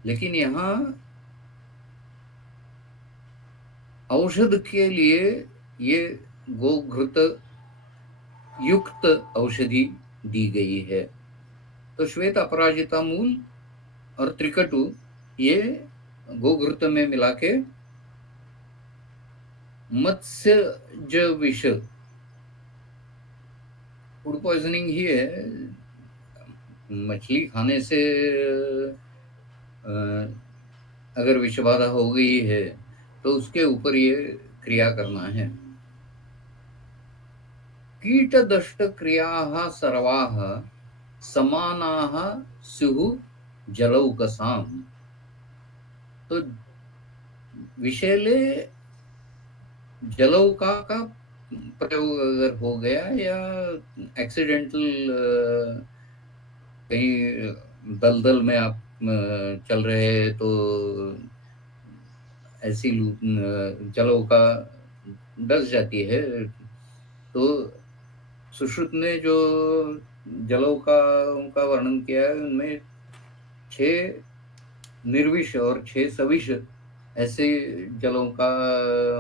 लेकिन यहाँ औषध के लिए ये गोघृत युक्त औषधि दी गई है। तो श्वेत अपराजिता मूल और त्रिकटु ये गोघृत में मिला के मत्स्यज विष, फूड पॉइजनिंग ही है। मछली खाने से अगर विषबाधा हो गई है तो उसके ऊपर ये क्रिया करना है। कीटदष्ट क्रियाः सर्वाः समानाः स्युः जलौकसाम्। तो विषैले जलौका का प्रयोग अगर हो गया या एक्सीडेंटल कहीं दलदल में आप चल रहे हैं तो ऐसी जलौका डस जाती है, तो सुश्रुत ने जो जलौका का वर्णन किया है उनमें 6 निर्विष और 6 सविष ऐसे जलौका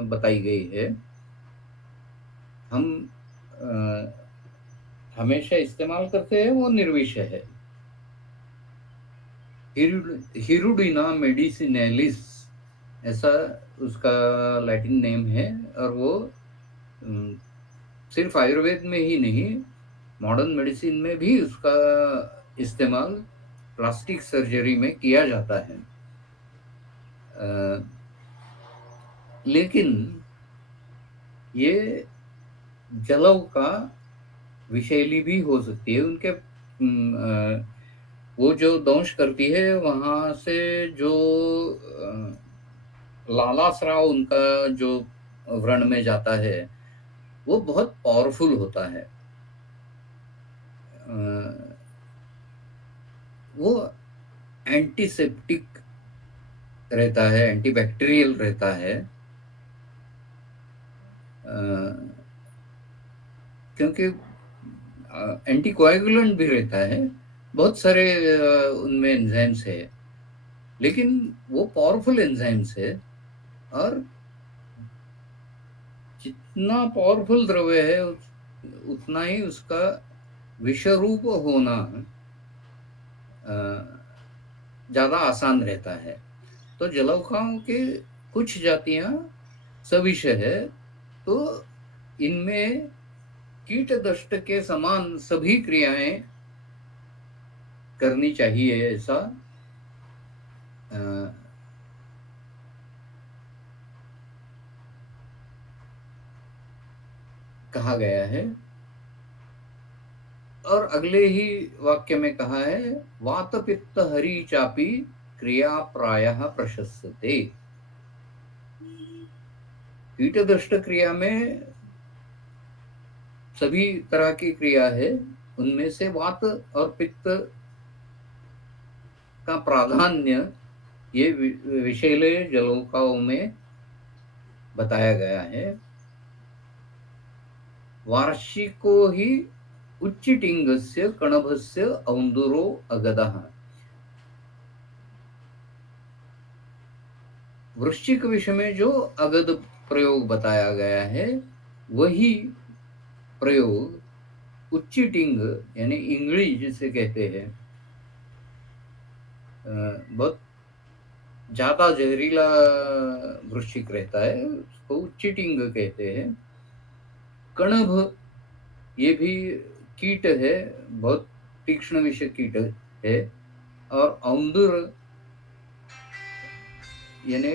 बताई गई है। हम हमेशा इस्तेमाल करते हैं वो निर्विष है। हिरुडिना मेडिसिनेलिस ऐसा उसका लैटिन नेम है, और वो सिर्फ आयुर्वेद में ही नहीं, मॉडर्न मेडिसिन में भी उसका इस्तेमाल प्लास्टिक सर्जरी में किया जाता है। लेकिन ये जलव का विषैली भी हो सकती है। उनके वो जो दंश करती है वहां से जो लाला स्राव उनका जो व्रण में जाता है वो बहुत पावरफुल होता है। वो एंटीसेप्टिक रहता है, एंटीबैक्टीरियल रहता है, क्योंकि एंटीकोएगुलेंट भी रहता है। बहुत सारे उनमें एंजाइम्स है, लेकिन वो पावरफुल एंजाइम्स है। और जितना पावरफुल द्रव्य है उतना ही उसका विषरूप होना ज्यादा आसान रहता है। तो जलौकाओं के कुछ जातियां सविष है, तो इनमें कीट दष्ट के समान सभी क्रियाएं करनी चाहिए, ऐसा अ, कहा गया है। और अगले ही वाक्य में कहा है, वात पित्त हरि चापी क्रिया प्रायः प्रशस्यते। कीट दष्ट क्रिया में सभी तरह की क्रिया है, उनमें से वात और पित्त का प्राधान्य ये विषैले जलौकाओं में बताया गया है। वार्षिको ही उच्चिटिंगस्य कणभस्य औन्दुरो अगदः। वृश्चिक विषय में जो अगध प्रयोग बताया गया है वही प्रयोग उच्चिटिंग यानी इंगली जिसे कहते हैं, बहुत ज्यादा जहरीला वृश्चिक रहता है, उसको उच्चिटिंग कहते हैं। कणभ ये भी कीट है, बहुत तीक्ष्ण विषय कीट है। और औंदुर यानी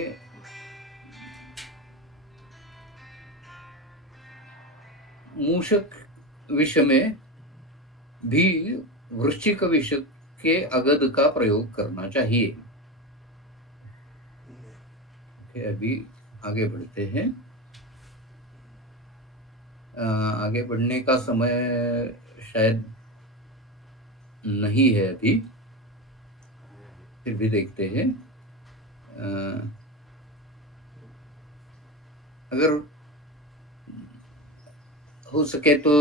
मूषक विषय में भी वृश्चिक विषय के अगध का प्रयोग करना चाहिए। अभी आगे बढ़ते हैं। आगे बढ़ने का समय शायद नहीं है अभी, फिर भी देखते हैं। अगर हो सके तो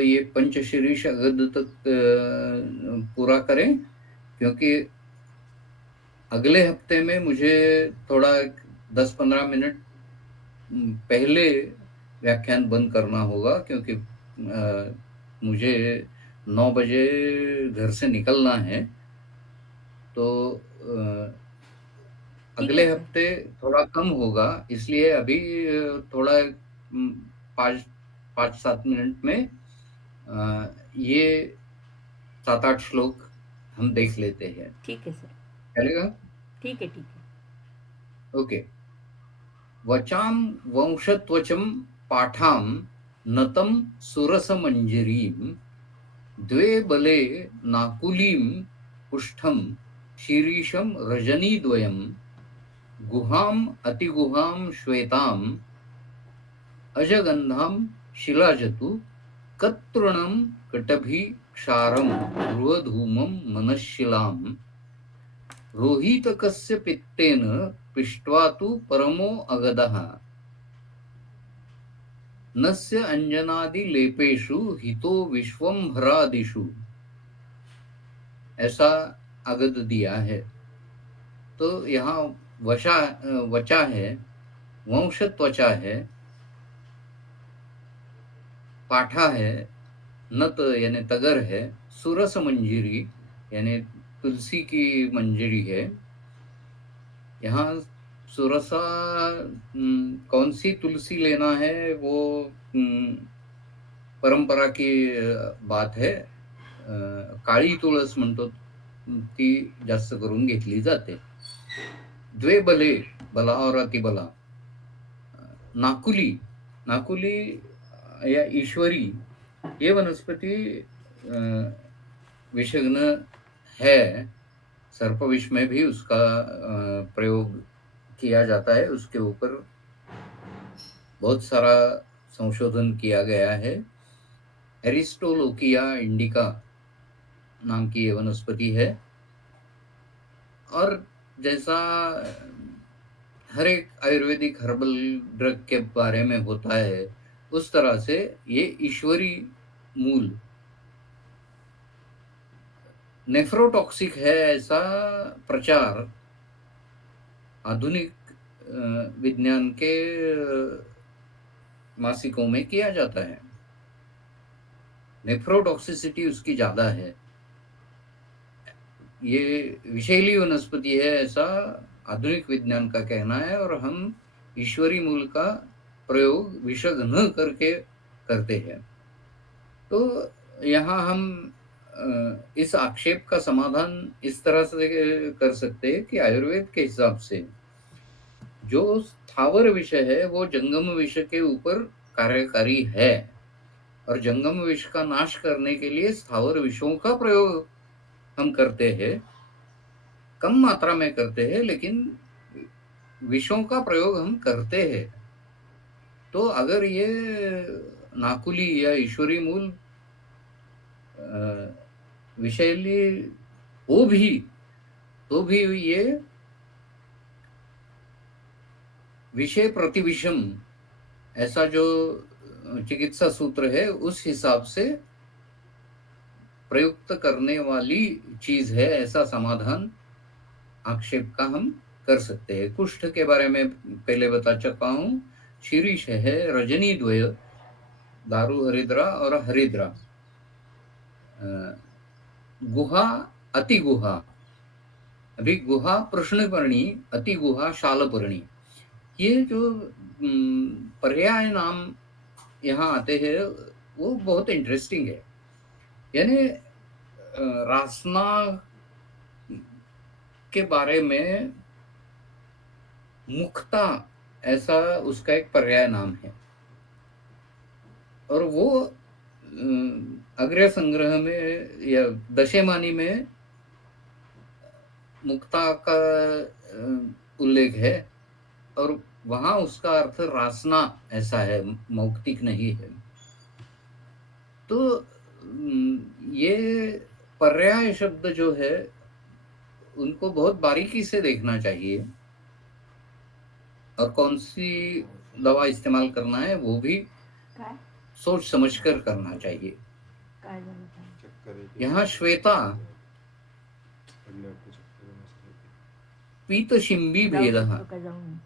ये पंचशीर्ष अगध तक पूरा करें, क्योंकि अगले हफ्ते में मुझे थोड़ा 10-15 मिनट पहले व्याख्यान बंद करना होगा, क्योंकि मुझे 9 बजे घर से निकलना है। तो ठीक अगले है सर। हफ्ते थोड़ा कम होगा, इसलिए अभी थोड़ा 5-7 मिनट में ये 7-8 श्लोक हम देख लेते हैं। ठीक है सर। चलेगा? ठीक है, ठीक है। ओके। वचाम वंशत्वचम पाठाम नतम सुरसमंजरीम द्वे बले नाकुलीम पुष्ठम शीरीषम रजनीद्वयम गुहाम अतिगुहाम श्वेताम अजगंधाम शिलाजतु कतृणम कटभी क्षारम ध्रुवधूमम मनशिलाम रोहितकस्य पित्तेन पिष्ट्वा तु परमो अगदः नस्य अंजनादि लेपेषु हितो विश्वंभरादिषु। ऐसा अगद दिया है। तो यहाँ वचा है, वंश त्वचा है, पाठा है, नत यानी तगर है, सुरस मंजरी यानी तुलसी की मंजरी है। यहाँ सुरसा कौन सी तुलसी लेना है वो परंपरा की बात है। काळी तुळस म्हणतो ती जास्त करून घेतली जाते। द्वे बले, बला और अतिबला। नाकुली, नाकुली या ईश्वरी, ये वनस्पति विषग्न है। सर्पविष में भी उसका प्रयोग किया जाता है। उसके ऊपर बहुत सारा संशोधन किया गया है। एरिस्टोलोकिया इंडिका नाम की ये वनस्पति है। और जैसा हर एक आयुर्वेदिक हर्बल ड्रग के बारे में होता है, उस तरह से ये ईश्वरी मूल नेफ्रोटॉक्सिक है, ऐसा प्रचार आधुनिक विज्ञान के मासिकों में किया जाता है। नेफ्रोटॉक्सिसिटी उसकी ज्यादा है। ये विषैली वनस्पति है, ऐसा आधुनिक विज्ञान का कहना है। और हम ईश्वरी मूल का प्रयोग विषग्न करके करते हैं। तो यहाँ हम इस आक्षेप का समाधान इस तरह से कर सकते हैं कि आयुर्वेद के हिसाब से जो स्थावर विषय है वो जंगम विषय के ऊपर कार्यकारी है, और जंगम विष का नाश करने के लिए स्थावर विषयों का प्रयोग हम करते हैं। कम मात्रा में करते हैं, लेकिन विषयों का प्रयोग हम करते हैं। तो अगर ये नाकुली या ईश्वरी मूल विषैली हो भी, तो भी ये विषय प्रतिविषम, ऐसा जो चिकित्सा सूत्र है उस हिसाब से प्रयुक्त करने वाली चीज है, ऐसा समाधान आक्षेप का हम कर सकते हैं। कुष्ठ के बारे में पहले बता चुका हूं। शीरीष है रजनी द्वय, दारू हरिद्रा और हरिद्रा। गुहा, अति गुहा, अभी गुहा प्रश्नपर्णी, अति गुहा शालपर्णी, ये जो पर्याय नाम यहाँ आते हैं वो बहुत इंटरेस्टिंग है। यानी रासना के बारे में मुक्ता, ऐसा उसका एक पर्याय नाम है। और वो अग्रय संग्रह में या दशेमानी में मुक्ता का उल्लेख है, और वहां उसका अर्थ रासना ऐसा है, मौक्तिक नहीं है। तो ये पर्याय शब्द जो है उनको बहुत बारीकी से देखना चाहिए, और कौन सी दवा इस्तेमाल करना है वो भी काय सोच समझकर करना चाहिए। काय झालं काय? यहाँ श्वेता पीतशिंबी जाऊ भेद शकतो का जाऊन?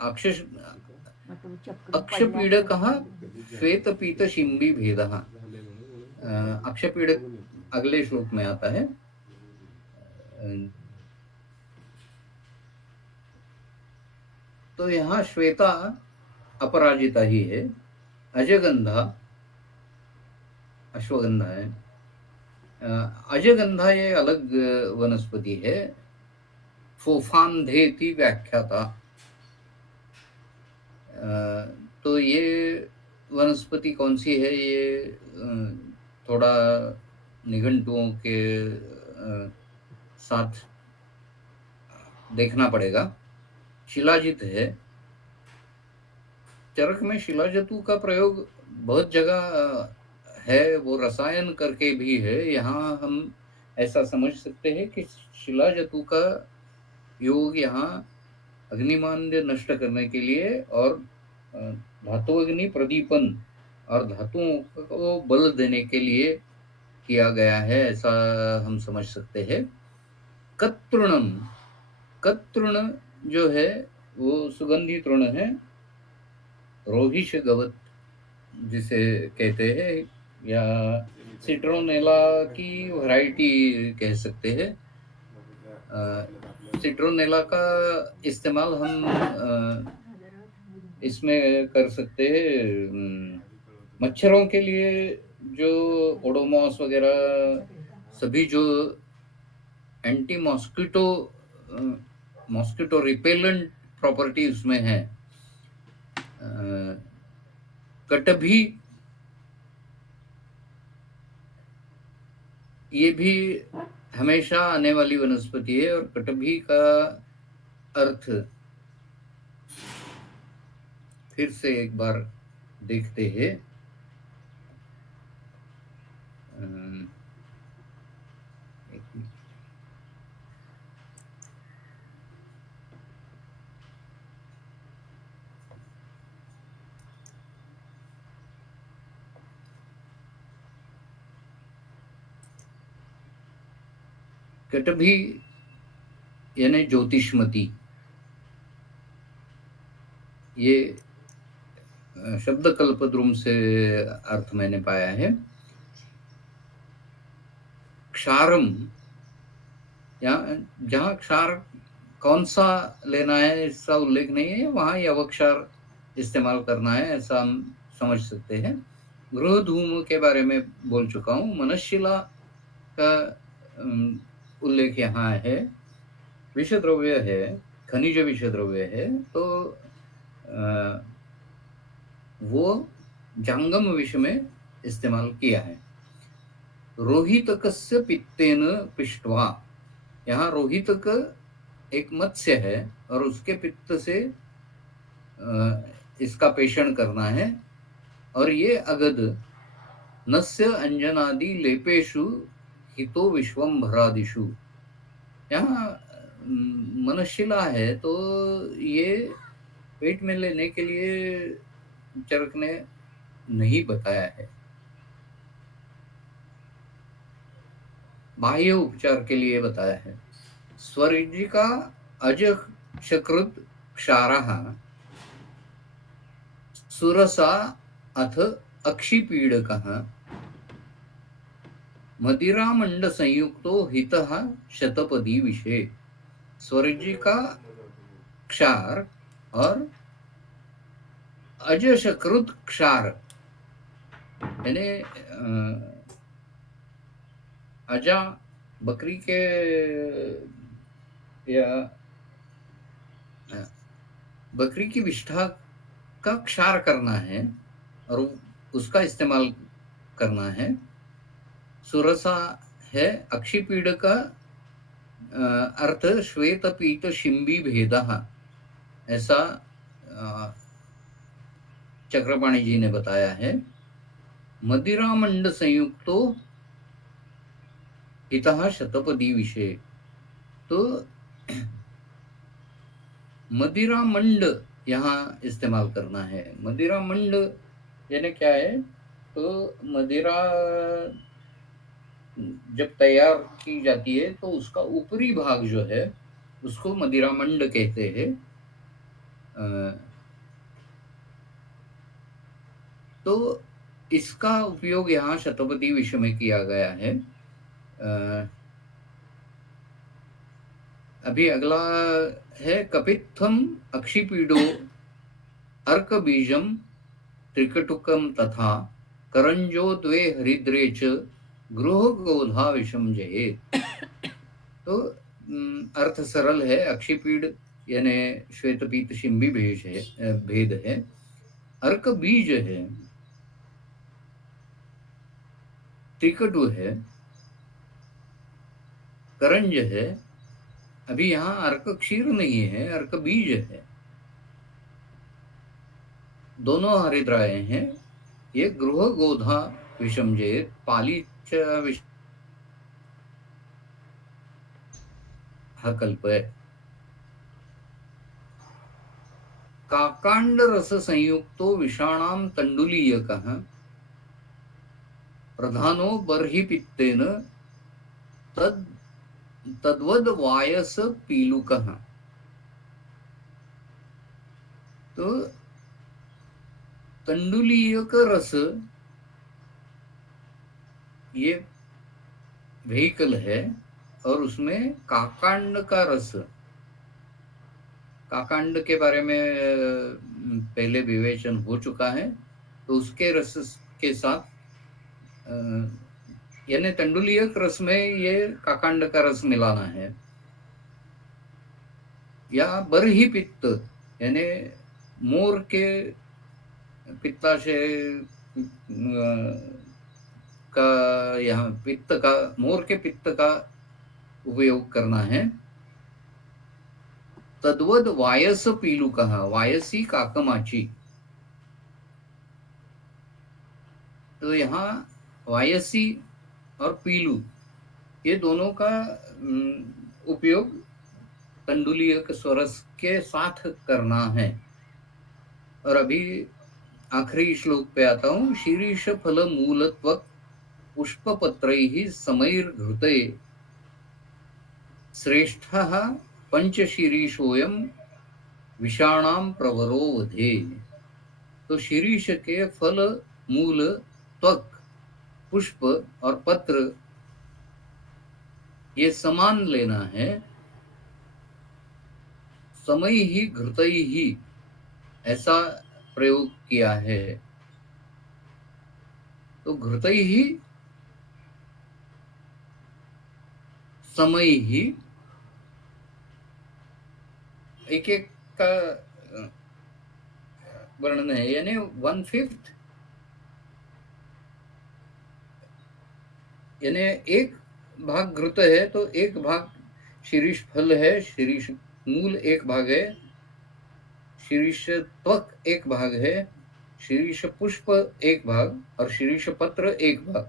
अक्षश मग तुम्ही चक्कर अक्षपीडक श्वेत पीतशिंबी भेद। अक्षपीडक अगले श्लोक में आता है। तो यहाँ श्वेता अपराजिता ही है, अजगंधा अश्वगंधा है। अजगंधा ये अलग वनस्पति है, फोफांधेति व्याख्याता। तो ये वनस्पति कौन सी है, ये थोड़ा निघंटुओं के साथ देखना पड़ेगा। शिलाजित है। चरक में शिलाजतु का प्रयोग बहुत जगह है, वो रसायन करके भी है। यहाँ हम ऐसा समझ सकते हैं कि शिलाजतु का योग यहाँ अग्निमान्य नष्ट करने के लिए और धातुअग्नि प्रदीपन और धातुओं को बल देने के लिए किया गया है, ऐसा हम समझ सकते हैं। कतृणम, कतृण जो है वो सुगंधी तृण है, रोहिश गवत जिसे कहते हैं, या सिट्रोनेला की वैरायटी कह सकते हैं। सिट्रोनेला का इस्तेमाल हम इसमें कर सकते हैं मच्छरों के लिए, जो ओडोमॉस वगैरह सभी जो एंटी मॉस्किटो रिपेलेंट प्रॉपर्टी उसमें है। कटभी ये भी हमेशा आने वाली वनस्पति है। और कटभी का अर्थ फिर से एक बार देखते हैं। एक मिनट। कटभी यानी ज्योतिषमती, ये शब्द कल्पद्रुम से अर्थ मैंने पाया है। क्षारम, जहाँ क्षार कौन सा लेना है इसका उल्लेख नहीं है, वहां यवक्षार इस्तेमाल करना है, ऐसा हम समझ सकते हैं। गृह धूम के बारे में बोल चुका हूँ। मनशिला का उल्लेख यहाँ है। विषद्रव्य है, खनिज विषद्रव्य है, तो वो जंगम विष में इस्तेमाल किया है। रोहितकस्य पित्तेन पिष्ट्वा, यहाँ रोहितक एक मत्स्य है और उसके पित्त से इसका पेषण करना है। और ये अगद नस्य अंजनादि लेपेशु हितो विश्वम्भरादिषु, यहाँ मनशिला है, तो ये पेट में लेने के लिए चरक ने नहीं बताया है, बाह्य उपचार के लिए बताया है। स्वरिजिका अजशकृत क्षारः सुरसा अथ अक्षिपीडकः मदिरामंड संयुक्तो हितः शतपदी विषे। स्वरिजिका क्षार और अजशकृत क्षार यानी अजा बकरी के या बकरी की विष्ठा का क्षार करना है और उसका इस्तेमाल करना है। सुरसा है, अक्षिपीड का अर्थ श्वेत पीत शिंबी भेदः, ऐसा चक्रपाणी जी ने बताया है। मदिरामंड संयुक्तो हितः शतपदी विषय, तो मदिरा मंड यहाँ इस्तेमाल करना है। मदिरा मंड यानी क्या है, तो मदिरा जब तैयार की जाती है तो उसका ऊपरी भाग जो है उसको मदिरा मंड कहते हैं। तो इसका उपयोग यहाँ शतपदी विषय में किया गया है। अभी अगला है कपित्थम अक्षिपीडो अर्क बीजम त्रिकटुकम तथा करंजो द्वे हरिद्रे च गृह गोधा विषम जयेत। तो अर्थ सरल है। अक्षिपीड यानी श्वेतपीत शिंबी भेद है। अर्क बीज है, त्रिकटु है, करंज है। अभी यहाँ अर्क क्षीर नहीं है, अर्क बीज है, दोनों हरिद्राएं हैं। ये गृह गोधा विषमजेत पालीच कल्प है। काकांड रस संयुक्तो विषाणाम तंडुलीयकः प्रधानो बर्हि पित्तेन तद्वद वायस पीलुकः। तो तंडुलीयक रस ये व्हीकल है और उसमें काकांड का रस, काकांड के बारे में पहले विवेचन हो चुका है, तो उसके रस के साथ यानी तंडुलियक रस में ये काकांड का रस मिलाना है। या बरही पित्त यानी मोर के पित्ताशय का यहाँ पित्त का, मोर के पित्त का उपयोग करना है। तद्वद वायस पीलू कहा, वायसी काकमाची। तो यहाँ वायसी और पीलू ये दोनों का उपयोग तंडुलीय स्वरस के साथ करना है। और अभी आखिरी श्लोक पे आता हूँ। शीरीष फल मूलत्व पुष्पपत्रैः समैर्घृते श्रेष्ठः पंचशीरीषोऽयं विषाणाम प्रवरो वधे। तो शीरीष के फल, मूल, त्वक, पुष्प और पत्र ये समान लेना है। समय ही घृतई ही ऐसा प्रयोग किया है। तो घृतई ही, समय ही, एक एक का वर्णन है, यानी 1/5, यानी एक भाग घृत है तो एक भाग शीरीष फल है, शीरीष मूल एक भाग है, शीरीष त्वक एक भाग है, शीरीष पुष्प एक भाग और शीरीष पत्र एक भाग।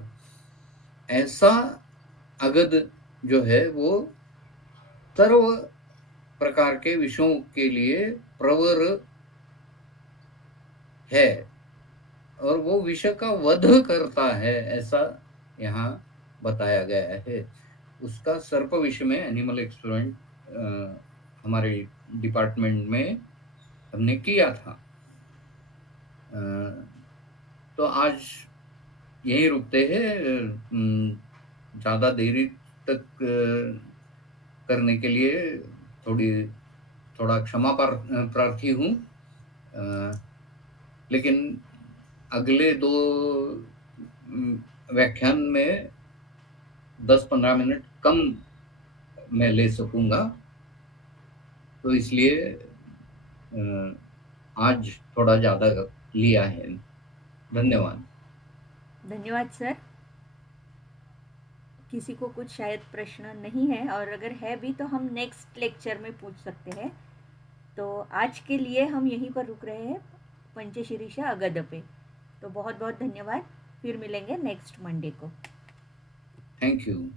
ऐसा अगद जो है वो सर्व प्रकार के विषयों के लिए प्रवर है और वो विषय का वध करता है, ऐसा यहाँ बताया गया है। उसका सर्प विषय में एनिमल एक्सपेरिमेंट हमारे डिपार्टमेंट में हमने किया था। तो आज यहीं रुकते हैं। ज़्यादा देरी तक करने के लिए थोड़ा क्षमा प्रार्थी हूँ। लेकिन अगले 2 व्याख्यान में 10-15 मिनट कम मैं ले सकूंगा, तो इसलिए आज थोड़ा ज़्यादा लिया है। धन्यवाद। धन्यवाद सर। किसी को कुछ शायद प्रश्न नहीं है, और अगर है भी तो हम नेक्स्ट लेक्चर में पूछ सकते हैं। तो आज के लिए हम यहीं पर रुक रहे हैं पंचशीर्ष अगद पे। तो बहुत बहुत धन्यवाद। फिर मिलेंगे नेक्स्ट मंडे को। Thank you.